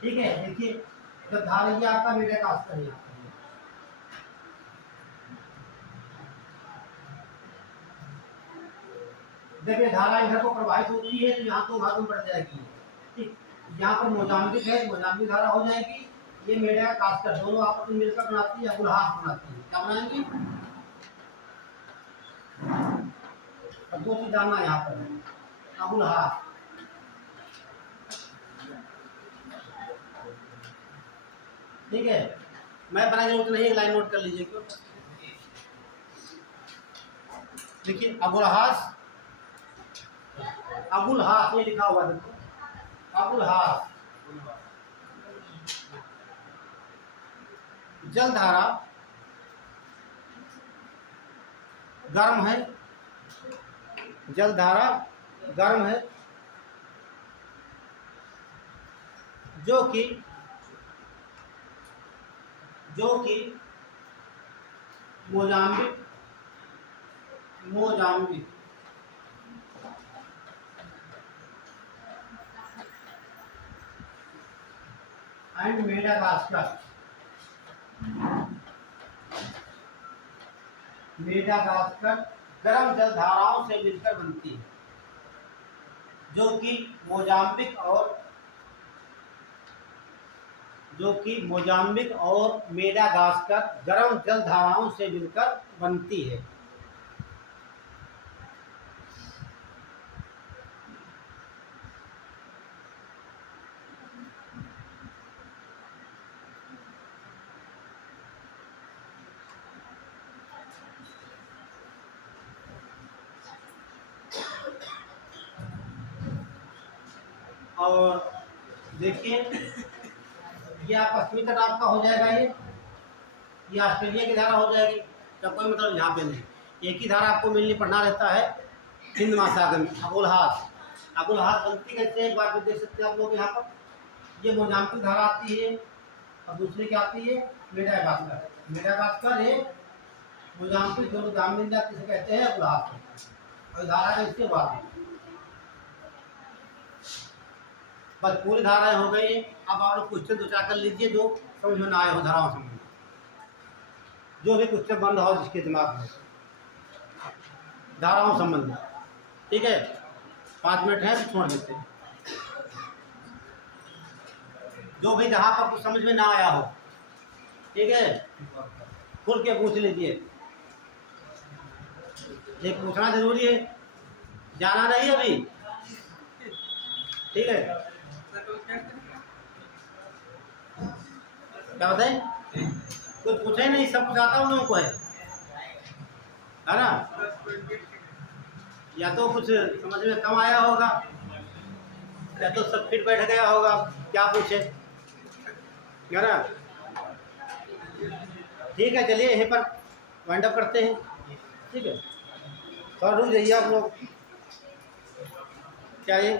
ठीक है। देखिए जब धारा ये आपका मीडिया का स्तर है, जब ये धारा इधर को प्रवाहित होती है तो यहाँ तो भाग में बढ़ जाएगी, ठीक। यहाँ पर मोजाम्बिक है, मोजाम्बिक धारा हो जाएगी, ये मीडिया का स्तर, दोनों आपस में मिलकर बनाती है अबुलहास बनाती है, क्या बनाएंगे? अब दो चीज जानना यहाँ पर, अबुलहास, ठीक है, मैं बनाने की जरूरत नहीं, एक लाइन नोट कर लीजिए। क्यों? देखिए अबुलहास, अबुलहास ये लिखा हुआ देखो, अबुलहास जलधारा गर्म है, जलधारा गर्म है, जो कि मोजाम्बिक एंड मेडागास्कर गर्म जलधाराओं से मिलकर बनती है, जो कि मोजाम्बिक और मेडागास्कर गर्म जलधाराओं से मिलकर बनती है। और देखिए ये पश्चिमी तट आपका हो जाएगा, ये ऑस्ट्रेलिया की धारा हो जाएगी, तो कोई मतलब यहाँ पे नहीं, एक ही धारा आपको मिलनी पढ़ना रहता है हिंद महासागर में। अबुलहास बनती कैसे, एक बार देख सकते हैं आप लोग यहाँ पर, ये मोजाम्बिक धारा आती है और दूसरी क्या आती है मेडागास्कर है, मोजाम्बिक दोनों दाम मिल जाती है, कहते हैं अबुलहास, और धारा का इसके बाद बस पूरी धाराएं हो गई। अब आप लोग क्वेश्चन दो चार कर लीजिए जो समझ में ना आए हो धाराओं समझ में, जो भी क्वेश्चन बन रहा हो जिसके दिमाग में धाराओं संबंधित। ठीक है, 5 मिनट है तो छोड़ देते हैं, जो भी जहाँ पर कुछ समझ में ना आया हो, ठीक है, खुल के पूछ लीजिए, ये पूछना जरूरी है, जाना नहीं अभी, ठीक है। क्या बताएं, कुछ पूछे नहीं, सब कुछ आता उन लोगों को है ना, या तो कुछ समझ में कम आया होगा या तो सब फिट बैठ गया होगा, क्या पूछे, है ना। ठीक है, चलिए यहीं पर वाइंड अप करते हैं, ठीक है, थोड़ा रुक जाइए आप लोग, क्या ये